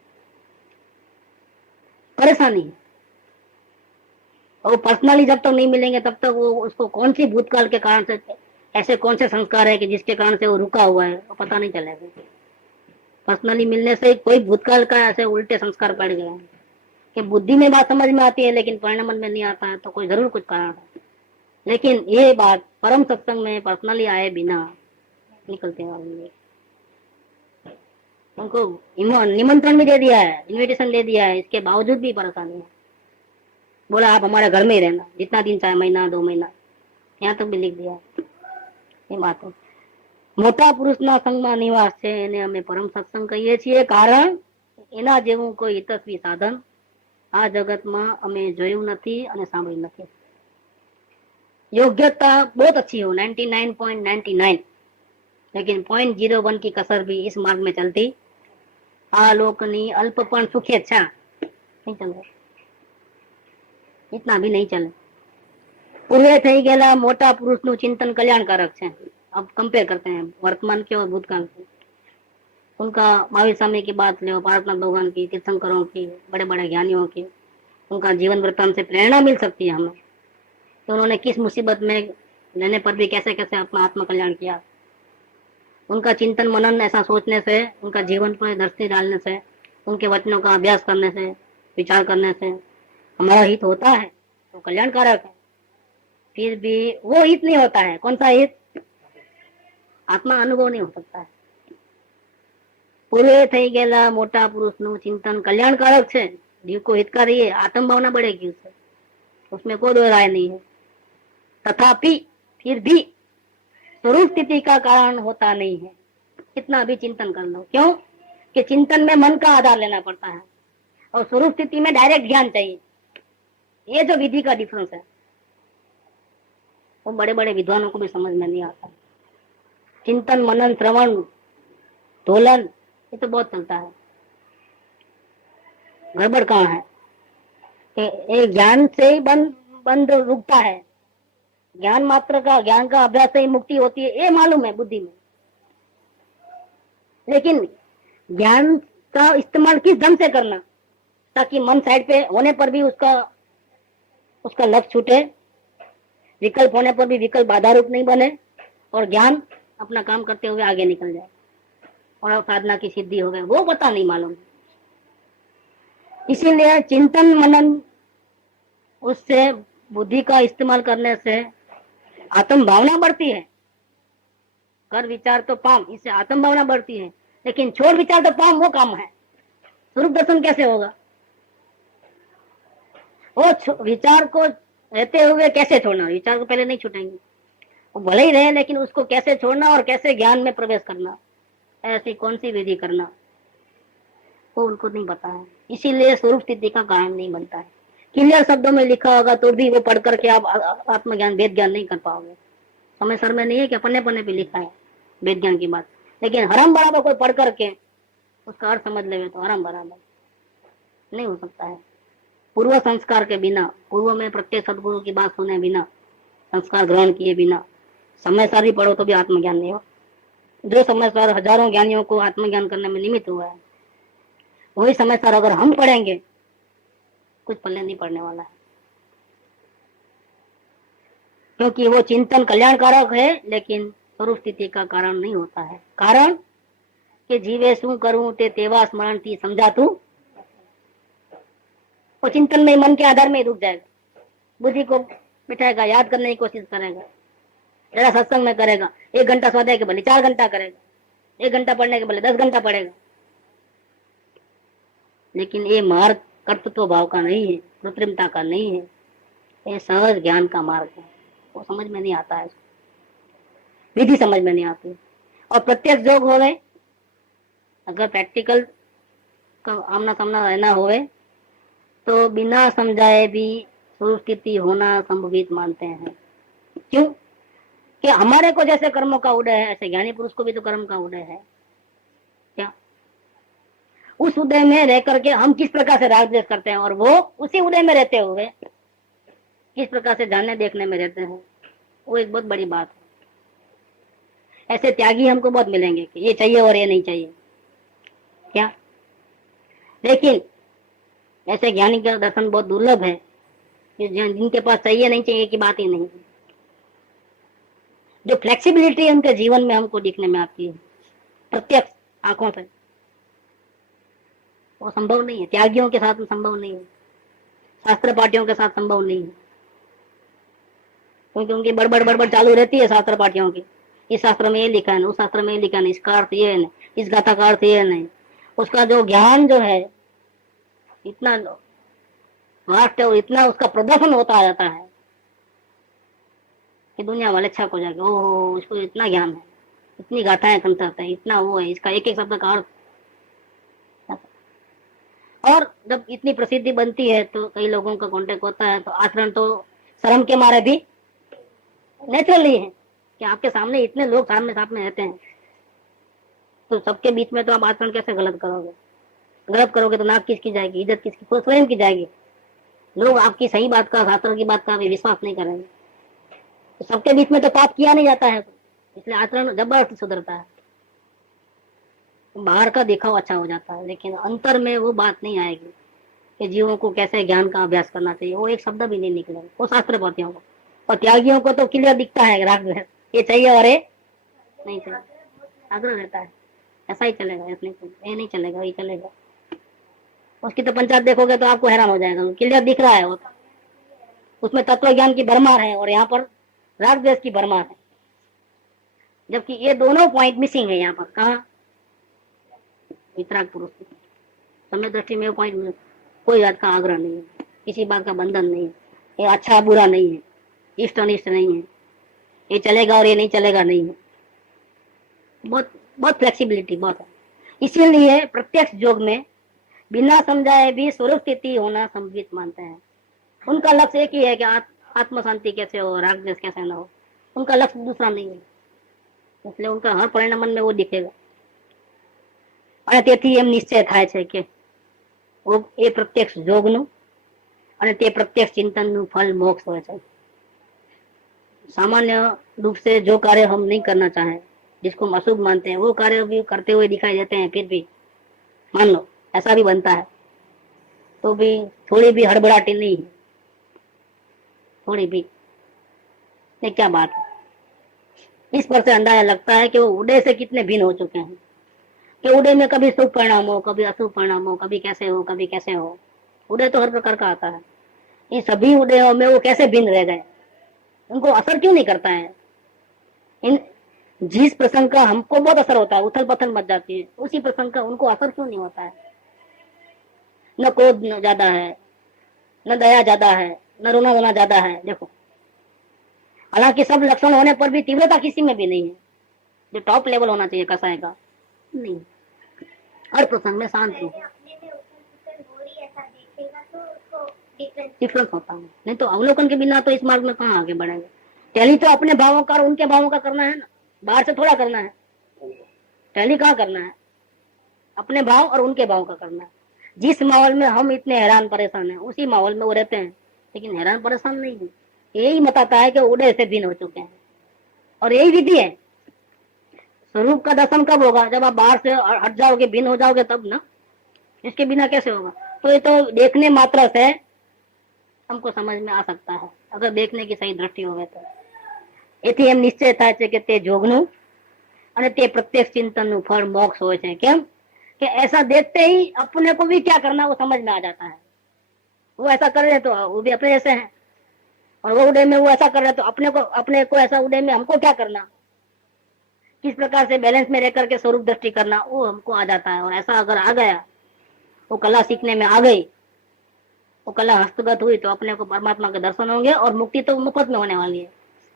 परेशानी है। और पर्सनली जब तक नहीं मिलेंगे तब तक वो उसको कौन सी भूतकाल के कारण से, ऐसे कौन से संस्कार है कि जिसके कारण से वो रुका हुआ है, वो पता नहीं चलेगा। पर्सनली मिलने से कोई भूतकाल का ऐसे उल्टे संस्कार पड़ गए हैं कि बुद्धि में बात समझ में आती है लेकिन परिणाम में नहीं आता है, तो कोई जरूर कुछ कारण है। लेकिन ये बात परम सत्संग में पर्सनली आए बिना निकलते हैं। उनको निमंत्रण भी दे दिया है, इनविटेशन दे दिया है, इसके बावजूद भी परेशानी है। बोला आप हमारे घर में ही रहना, जितना दिन चाहे, महीना 2 महीना, यहाँ तक भी लिख दिया है। ये बात है। મોટા પુરુષના સંગમાં નિવાસ છે એને અમે પરમ સત્સંગ કહીએ છીએ, કારણ એના જેવું કોઈ હિતસ્વી સાધન આ જગતમાં અમે જોયું નથી અને સાંભળ્યું નથી। योग्यता बहुत अच्छी हो 99.99, लेकिन 0.01 की कसर भी इस मार्ग में चलती आलोकनी अल्पपण सुखेच्छा नहीं चल रही, इतना भी नहीं चले। पूर्वे થઈ ગયેલા મોટા પુરુષનું चिंतन कल्याणकारक છે। अब कंपेयर करते हैं वर्तमान के और भूतकाल के। उनका महावीर स्वामी की बात लो, पार्वतीनाथ भगवान की, तीर्थंकरों की, बड़े बड़े ज्ञानियों की, उनका जीवन वृत्तांत से प्रेरणा मिल सकती है हमें तो उन्होंने किस मुसीबत में लेने पर भी कैसे कैसे अपना आत्म कल्याण किया। उनका चिंतन मनन ऐसा सोचने से, उनका जीवन पर दृष्टि डालने से, उनके वचनों का अभ्यास करने से, विचार करने से हमारा हित होता है तो कल्याणकारक है। फिर भी वो हित नहीं होता है, कौन सा हित? आत्मा अनुभव नहीं हो सकता है। पूरे થઈ ગયેલા મોટા પુરુષનું चिंतन कल्याणकारक છે, जीव को हितकारी है, आत्म भावना बढ़ेगी उससे, उसमें कोई दो राय नहीं है। तथापि फिर भी स्वरूप स्थिति का कारण होता नहीं है, कितना भी चिंतन कर लो। क्यों? कि चिंतन में मन का आधार लेना पड़ता है और स्वरूप स्थिति में डायरेक्ट ज्ञान चाहिए। ये जो विधि का डिफरेंस है वो बड़े बड़े विद्वानों को भी समझ में नहीं आता। चिंतन मनन श्रवण दोलन ये तो बहुत चलता है, गड़बड़ कहाँ है? कि ज्ञान से ही बंद रुकता है, ज्ञान मात्र का, ज्ञान का अभ्यास से ही मुक्ति होती है, ये मालूम है बुद्धि में। लेकिन ज्ञान का इस्तेमाल किस ढंग से करना ताकि मन साइड पे होने पर भी उसका लक्ष्य छूटे, विकल्प होने पर भी विकल्प बाधा रूप नहीं बने और ज्ञान अपना काम करते हुए आगे निकल जाए और साधना की सिद्धि हो गए, वो पता नहीं मालूम। इसीलिए चिंतन मनन उससे बुद्धि का इस्तेमाल करने से आत्म भावना बढ़ती है। कर विचार तो पाम, इससे आत्म भावना बढ़ती है, लेकिन छोड़ विचार तो पाम वो काम है। स्वरूप दर्शन कैसे होगा? वो विचार को रहते हुए कैसे छोड़ना? विचार को पहले नहीं छूटेंगे, वो भले ही रहे, लेकिन उसको कैसे छोड़ना और कैसे ज्ञान में प्रवेश करना, ऐसी कौन सी विधि करना, वो उनको नहीं पता है। इसीलिए स्वरूप स्थिति का कारण नहीं बनता है। क्लियर शब्दों में लिखा होगा तो भी वो पढ़ करके आप आत्मज्ञान वेद ज्ञान नहीं कर पाओगे। समय सर में नहीं है कि पन्ने पन्ने पे लिखा है वेद ज्ञान की बात, लेकिन हरम बराबर कोई पढ़ करके उसका अर्थ समझ ले तो हरम बराबर नहीं हो सकता है। पूर्व संस्कार के बिना, पूर्व में प्रत्येक सदगुरु की बात सुने बिना, संस्कार ग्रहण किए बिना समय सार भी पढ़ो तो भी आत्मज्ञान नहीं हो। जो समय सार हजारों ज्ञानियों को आत्मज्ञान करने में निमित्त हुआ है, वही समय सार अगर हम पढ़ेंगे कुछ पल्ले नहीं पड़ने वाला है, क्योंकि वो चिंतन कल्याणकारक है लेकिन स्वरूप स्थिति का कारण नहीं होता है। कारण कि जीवे शू करूं ते तेवा स्मरण थी समझातू, वो चिंतन में मन के आधार में रुक जाएगा, बुद्धि को बिठाएगा, याद करने की कोशिश करेगा, जरा सत्संग में करेगा, 1 घंटा स्वाध्याय के बदले 4 घंटा करेगा, 1 घंटा पढ़ने के बदले 10 घंटा पढ़ेगा। लेकिन ये मार्ग कर्तृत्व भाव का नहीं है, कृत्रिमता का नहीं है, ये सहज ज्ञान का मार्ग है। वो समझ में नहीं आता है, विधि समझ में नहीं आती। और प्रत्यक्ष योग हो गए, अगर प्रैक्टिकल का आमना सामना रहना होवे तो बिना समझाए भी स्वरूप स्थिति होना संभवित मानते हैं। क्यों? कि हमारे को जैसे कर्मों का उदय है ऐसे ज्ञानी पुरुष को भी तो कर्म का उदय है। क्या उस उदय में रह करके हम किस प्रकार से राग द्वेष करते हैं और वो उसी उदय में रहते हुए किस प्रकार से जानने देखने में रहते हैं, वो एक बहुत बड़ी बात है। ऐसे त्यागी हमको बहुत मिलेंगे कि ये चाहिए और ये नहीं चाहिए। क्या? लेकिन ऐसे ज्ञानी का दर्शन बहुत दुर्लभ है, जिनके पास चाहिए नहीं चाहिए की बात ही नहीं। जो फ्लेक्सिबिलिटी है उनके जीवन में हमको दिखने में आती है प्रत्यक्ष आंखों से, वो संभव नहीं है। त्यागियों के साथ संभव नहीं है, शास्त्र पाठियों के साथ संभव नहीं है, क्योंकि उनकी बड़बड़ बड़बड़ चालू रहती है शास्त्र पाठियों की। इस शास्त्र में ये लिखा है, उस शास्त्र में ये लिखा है, इसका अर्थ ये नहीं, इस गाथा का अर्थ ये नहीं। उसका जो ज्ञान जो है इतना वास्ट और इतना उसका प्रदर्शन होता जाता है कि दुनिया वाले छक हो जाएगी, ओह इसको इतना ज्ञान है, इतनी गाथाएं कंठ है, इतना वो है, इसका एक एक शब्द का अर्थ। और जब इतनी प्रसिद्धि बनती है तो कई लोगों का कांटेक्ट होता है, तो आचरण तो शर्म के मारे भी नेचुरली है कि आपके सामने इतने लोग सामने सामने रहते हैं, तो सबके बीच में तो आप आचरण कैसे गलत करोगे? गलत करोगे तो नाक किसकी जाएगी, इज्जत किसकी? खुद स्वयं की जाएगी। लोग आपकी सही बात का, शास्त्र की बात का भी विश्वास नहीं करेंगे। तो सबके बीच में तो पाप किया नहीं जाता है, इसलिए आचरण जबरदस्ती सुधरता है। बाहर का दिखावा अच्छा हो जाता है, लेकिन अंतर में वो बात नहीं आएगी कि जीवों को कैसे ज्ञान का अभ्यास करना चाहिए, वो एक शब्द भी नहीं निकलेगा वो शास्त्र पाठियों को। और त्यागियों को तो क्लियर दिखता है राग में, ये चाहिए और ये नहीं चाहिए, आग्रह रहता है, ऐसा ही चलेगा, ये नहीं चलेगा, ये चलेगा। उसकी तो पंचायत देखोगे तो आपको हैरान हो जाएगा, क्लियर दिख रहा है वो, उसमें तत्व ज्ञान की भरमार है और यहाँ पर राग द्वेष की भरमार है, जबकि ये दोनों पॉइंट मिसिंग है यहाँ पर। कहा? वितराग पुरुष समय दृष्टि में पॉइंट में कोई बात का आग्रह नहीं है, किसी बात का बंधन नहीं है, ये अच्छा बुरा नहीं है, इष्ट अनिष्ट नहीं है, ये चलेगा और ये नहीं चलेगा नहीं है, बहुत बहुत फ्लेक्सिबिलिटी बहुत है। इसीलिए प्रत्यक्ष योग में बिना समझाए भी स्वरूप स्थिति होना संभवित मानते हैं। उनका लक्ष्य एक ही है कि आत्म शांति कैसे हो, राग द्वेष कैसे ना हो, उनका लक्ष्य दूसरा नहीं है, इसलिए उनका हर परिणाम में वो दिखेगा। અને તેથી એમ નિશ્ચય થાય છે કે એ પ્રત્યક્ષ યોગનું અને તે પ્રત્યક્ષ चिंतनનું फल मोक्ष હોય છે। सामान्य रूप से जो कार्य हम नहीं करना चाहें, जिसको हम अशुभ मानते हैं, वो कार्य भी करते हुए दिखाई देते हैं, फिर भी मान लो ऐसा भी बनता है, तो भी थोड़ी भी हड़बड़ाहट नहीं है, थोड़ी भी, ये क्या बात है? इस पर से अंदाजा लगता है कि वो उदय से कितने भिन्न हो चुके हैं, कि उदय में कभी शुभ परिणाम हो, कभी अशुभ परिणाम हो, कभी कैसे हो, कभी कैसे हो। उदय तो हर प्रकार का आता है, इन सभी उदयों में वो कैसे भिन्न रह गए, उनको असर क्यों नहीं करता है? इन जिस प्रसंग का हमको बहुत असर होता है, उथल पथल मच जाती है, उसी प्रसंग का उनको असर क्यों नहीं होता है? न क्रोध ज्यादा है, न दया ज्यादा है, न रोना धोना ज्यादा है। देखो, हालांकि सब लक्षण होने पर भी तीव्रता किसी में भी नहीं है, जो टॉप लेवल होना चाहिए कसाय का नहीं, हर प्रसंग में शांत हो, डिफरेंस होता है। नहीं तो अवलोकन के बिना तो इस मार्ग में कहाँ आगे बढ़ेंगे? टैली तो अपने भावों का और उनके भावों का करना है ना, बाहर से थोड़ा करना है। टैली कहाँ करना है? अपने भाव और उनके भाव का करना है। जिस माहौल में हम इतने हैरान परेशान हैं, उसी माहौल में वो रहते हैं, लेकिन हैरान परेशान नहीं है। यही बताता है कि उदय से भिन्न हो चुके हैं, और यही विधि है। स्वरूप का दर्शन कब होगा? जब आप बाहर से हट जाओगे, भिन्न हो जाओगे, तब ना। इसके बिना कैसे होगा? तो ये तो देखने मात्र से हमको समझ में आ सकता है, अगर देखने की सही दृष्टि होवे तो। एથી એમ નિશ્ચય થાય છે કે તે જોગનું અને તે પ્રત્યક્ષ ચિંતનનું ફળ મોક્ષ હોય છે। કેમ कि ऐसा देखते ही अपने को भी क्या करना वो समझ में आ जाता है। वो ऐसा कर रहे तो वो भी अपने जैसे हैं, और वो उदय में वो ऐसा कर रहे तो अपने को ऐसा उदय में हमको क्या करना, किस प्रकार से बैलेंस में रह करके स्वरूप दृष्टि करना, वो हमको आ जाता है। और ऐसा अगर आ गया, वो कला सीखने में आ गई, वो कला हस्तगत हुई, तो अपने को परमात्मा के दर्शन होंगे और मुक्ति तो मुफ्त में होने वाली है।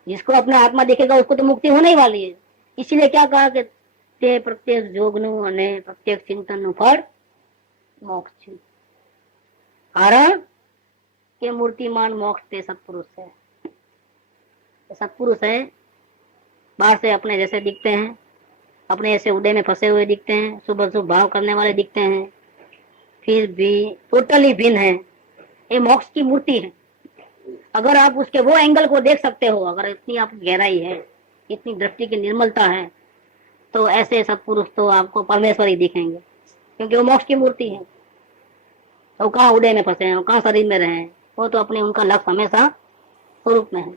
जिसको अपना आत्मा दिखेगा उसको तो मुक्ति होने ही वाली है। इसीलिए क्या कहा कि તે પ્રત્યક્ષ યોગનું અને પ્રત્યક્ષ ચિંતનનું ફળ મોક્ષ છે। કારણ કે મૂર્તિમાન મોક્ષ તે સત્पुरुष है। सत्पुरुष है, बाहर से अपने जैसे दिखते हैं, अपने ऐसे उदय में फंसे हुए दिखते हैं, शुभ अशुभ भाव करने वाले दिखते हैं, फिर भी टोटली भिन्न है। ये मोक्ष की मूर्ति है। अगर आप उसके वो एंगल को देख सकते हो, अगर इतनी आप गहराई है, इतनी दृष्टि की निर्मलता है, तो ऐसे सत्पुरुष तो आपको परमेश्वर ही दिखेंगे, क्योंकि वो मोक्ष की मूर्ति है। तो कहाँ उड़े में फंसे हैं, कहाँ शरीर में रहे हैं, वो तो अपने उनका लक्ष्य हमेशा स्वरूप में है।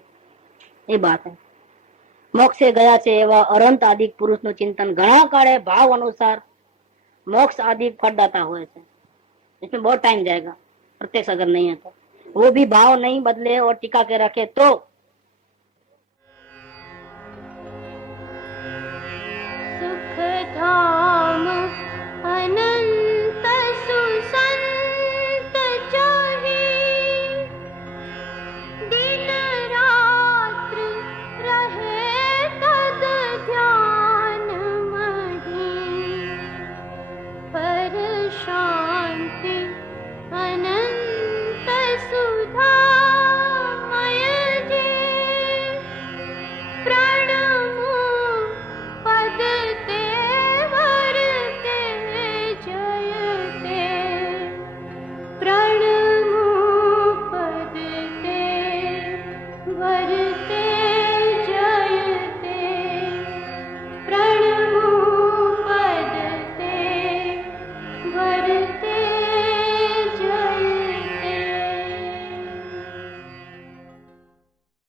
ये बात है। मोक्ष गया છે એવા અનંત આદિ પુરુષનું ચિંતન ઘણા કાળે ભાવ અનુસાર मोक्ष आदि फटदाता हुए थे। इसमें बहुत टाइम जाएगा, प्रत्यक्ष अगर नहीं है तो। वो भी भाव नहीं बदले और टिका के रखे तो सुख धाम अनंत सुसंत चाहे, दिन रात्र रहे तद ध्यान मही, पर शांति अनंत सुधा मय जे, प्रणमो पद ते वरते जयते, प्रणमो पद ते वरते जयते, प्रणमो पद ते वरते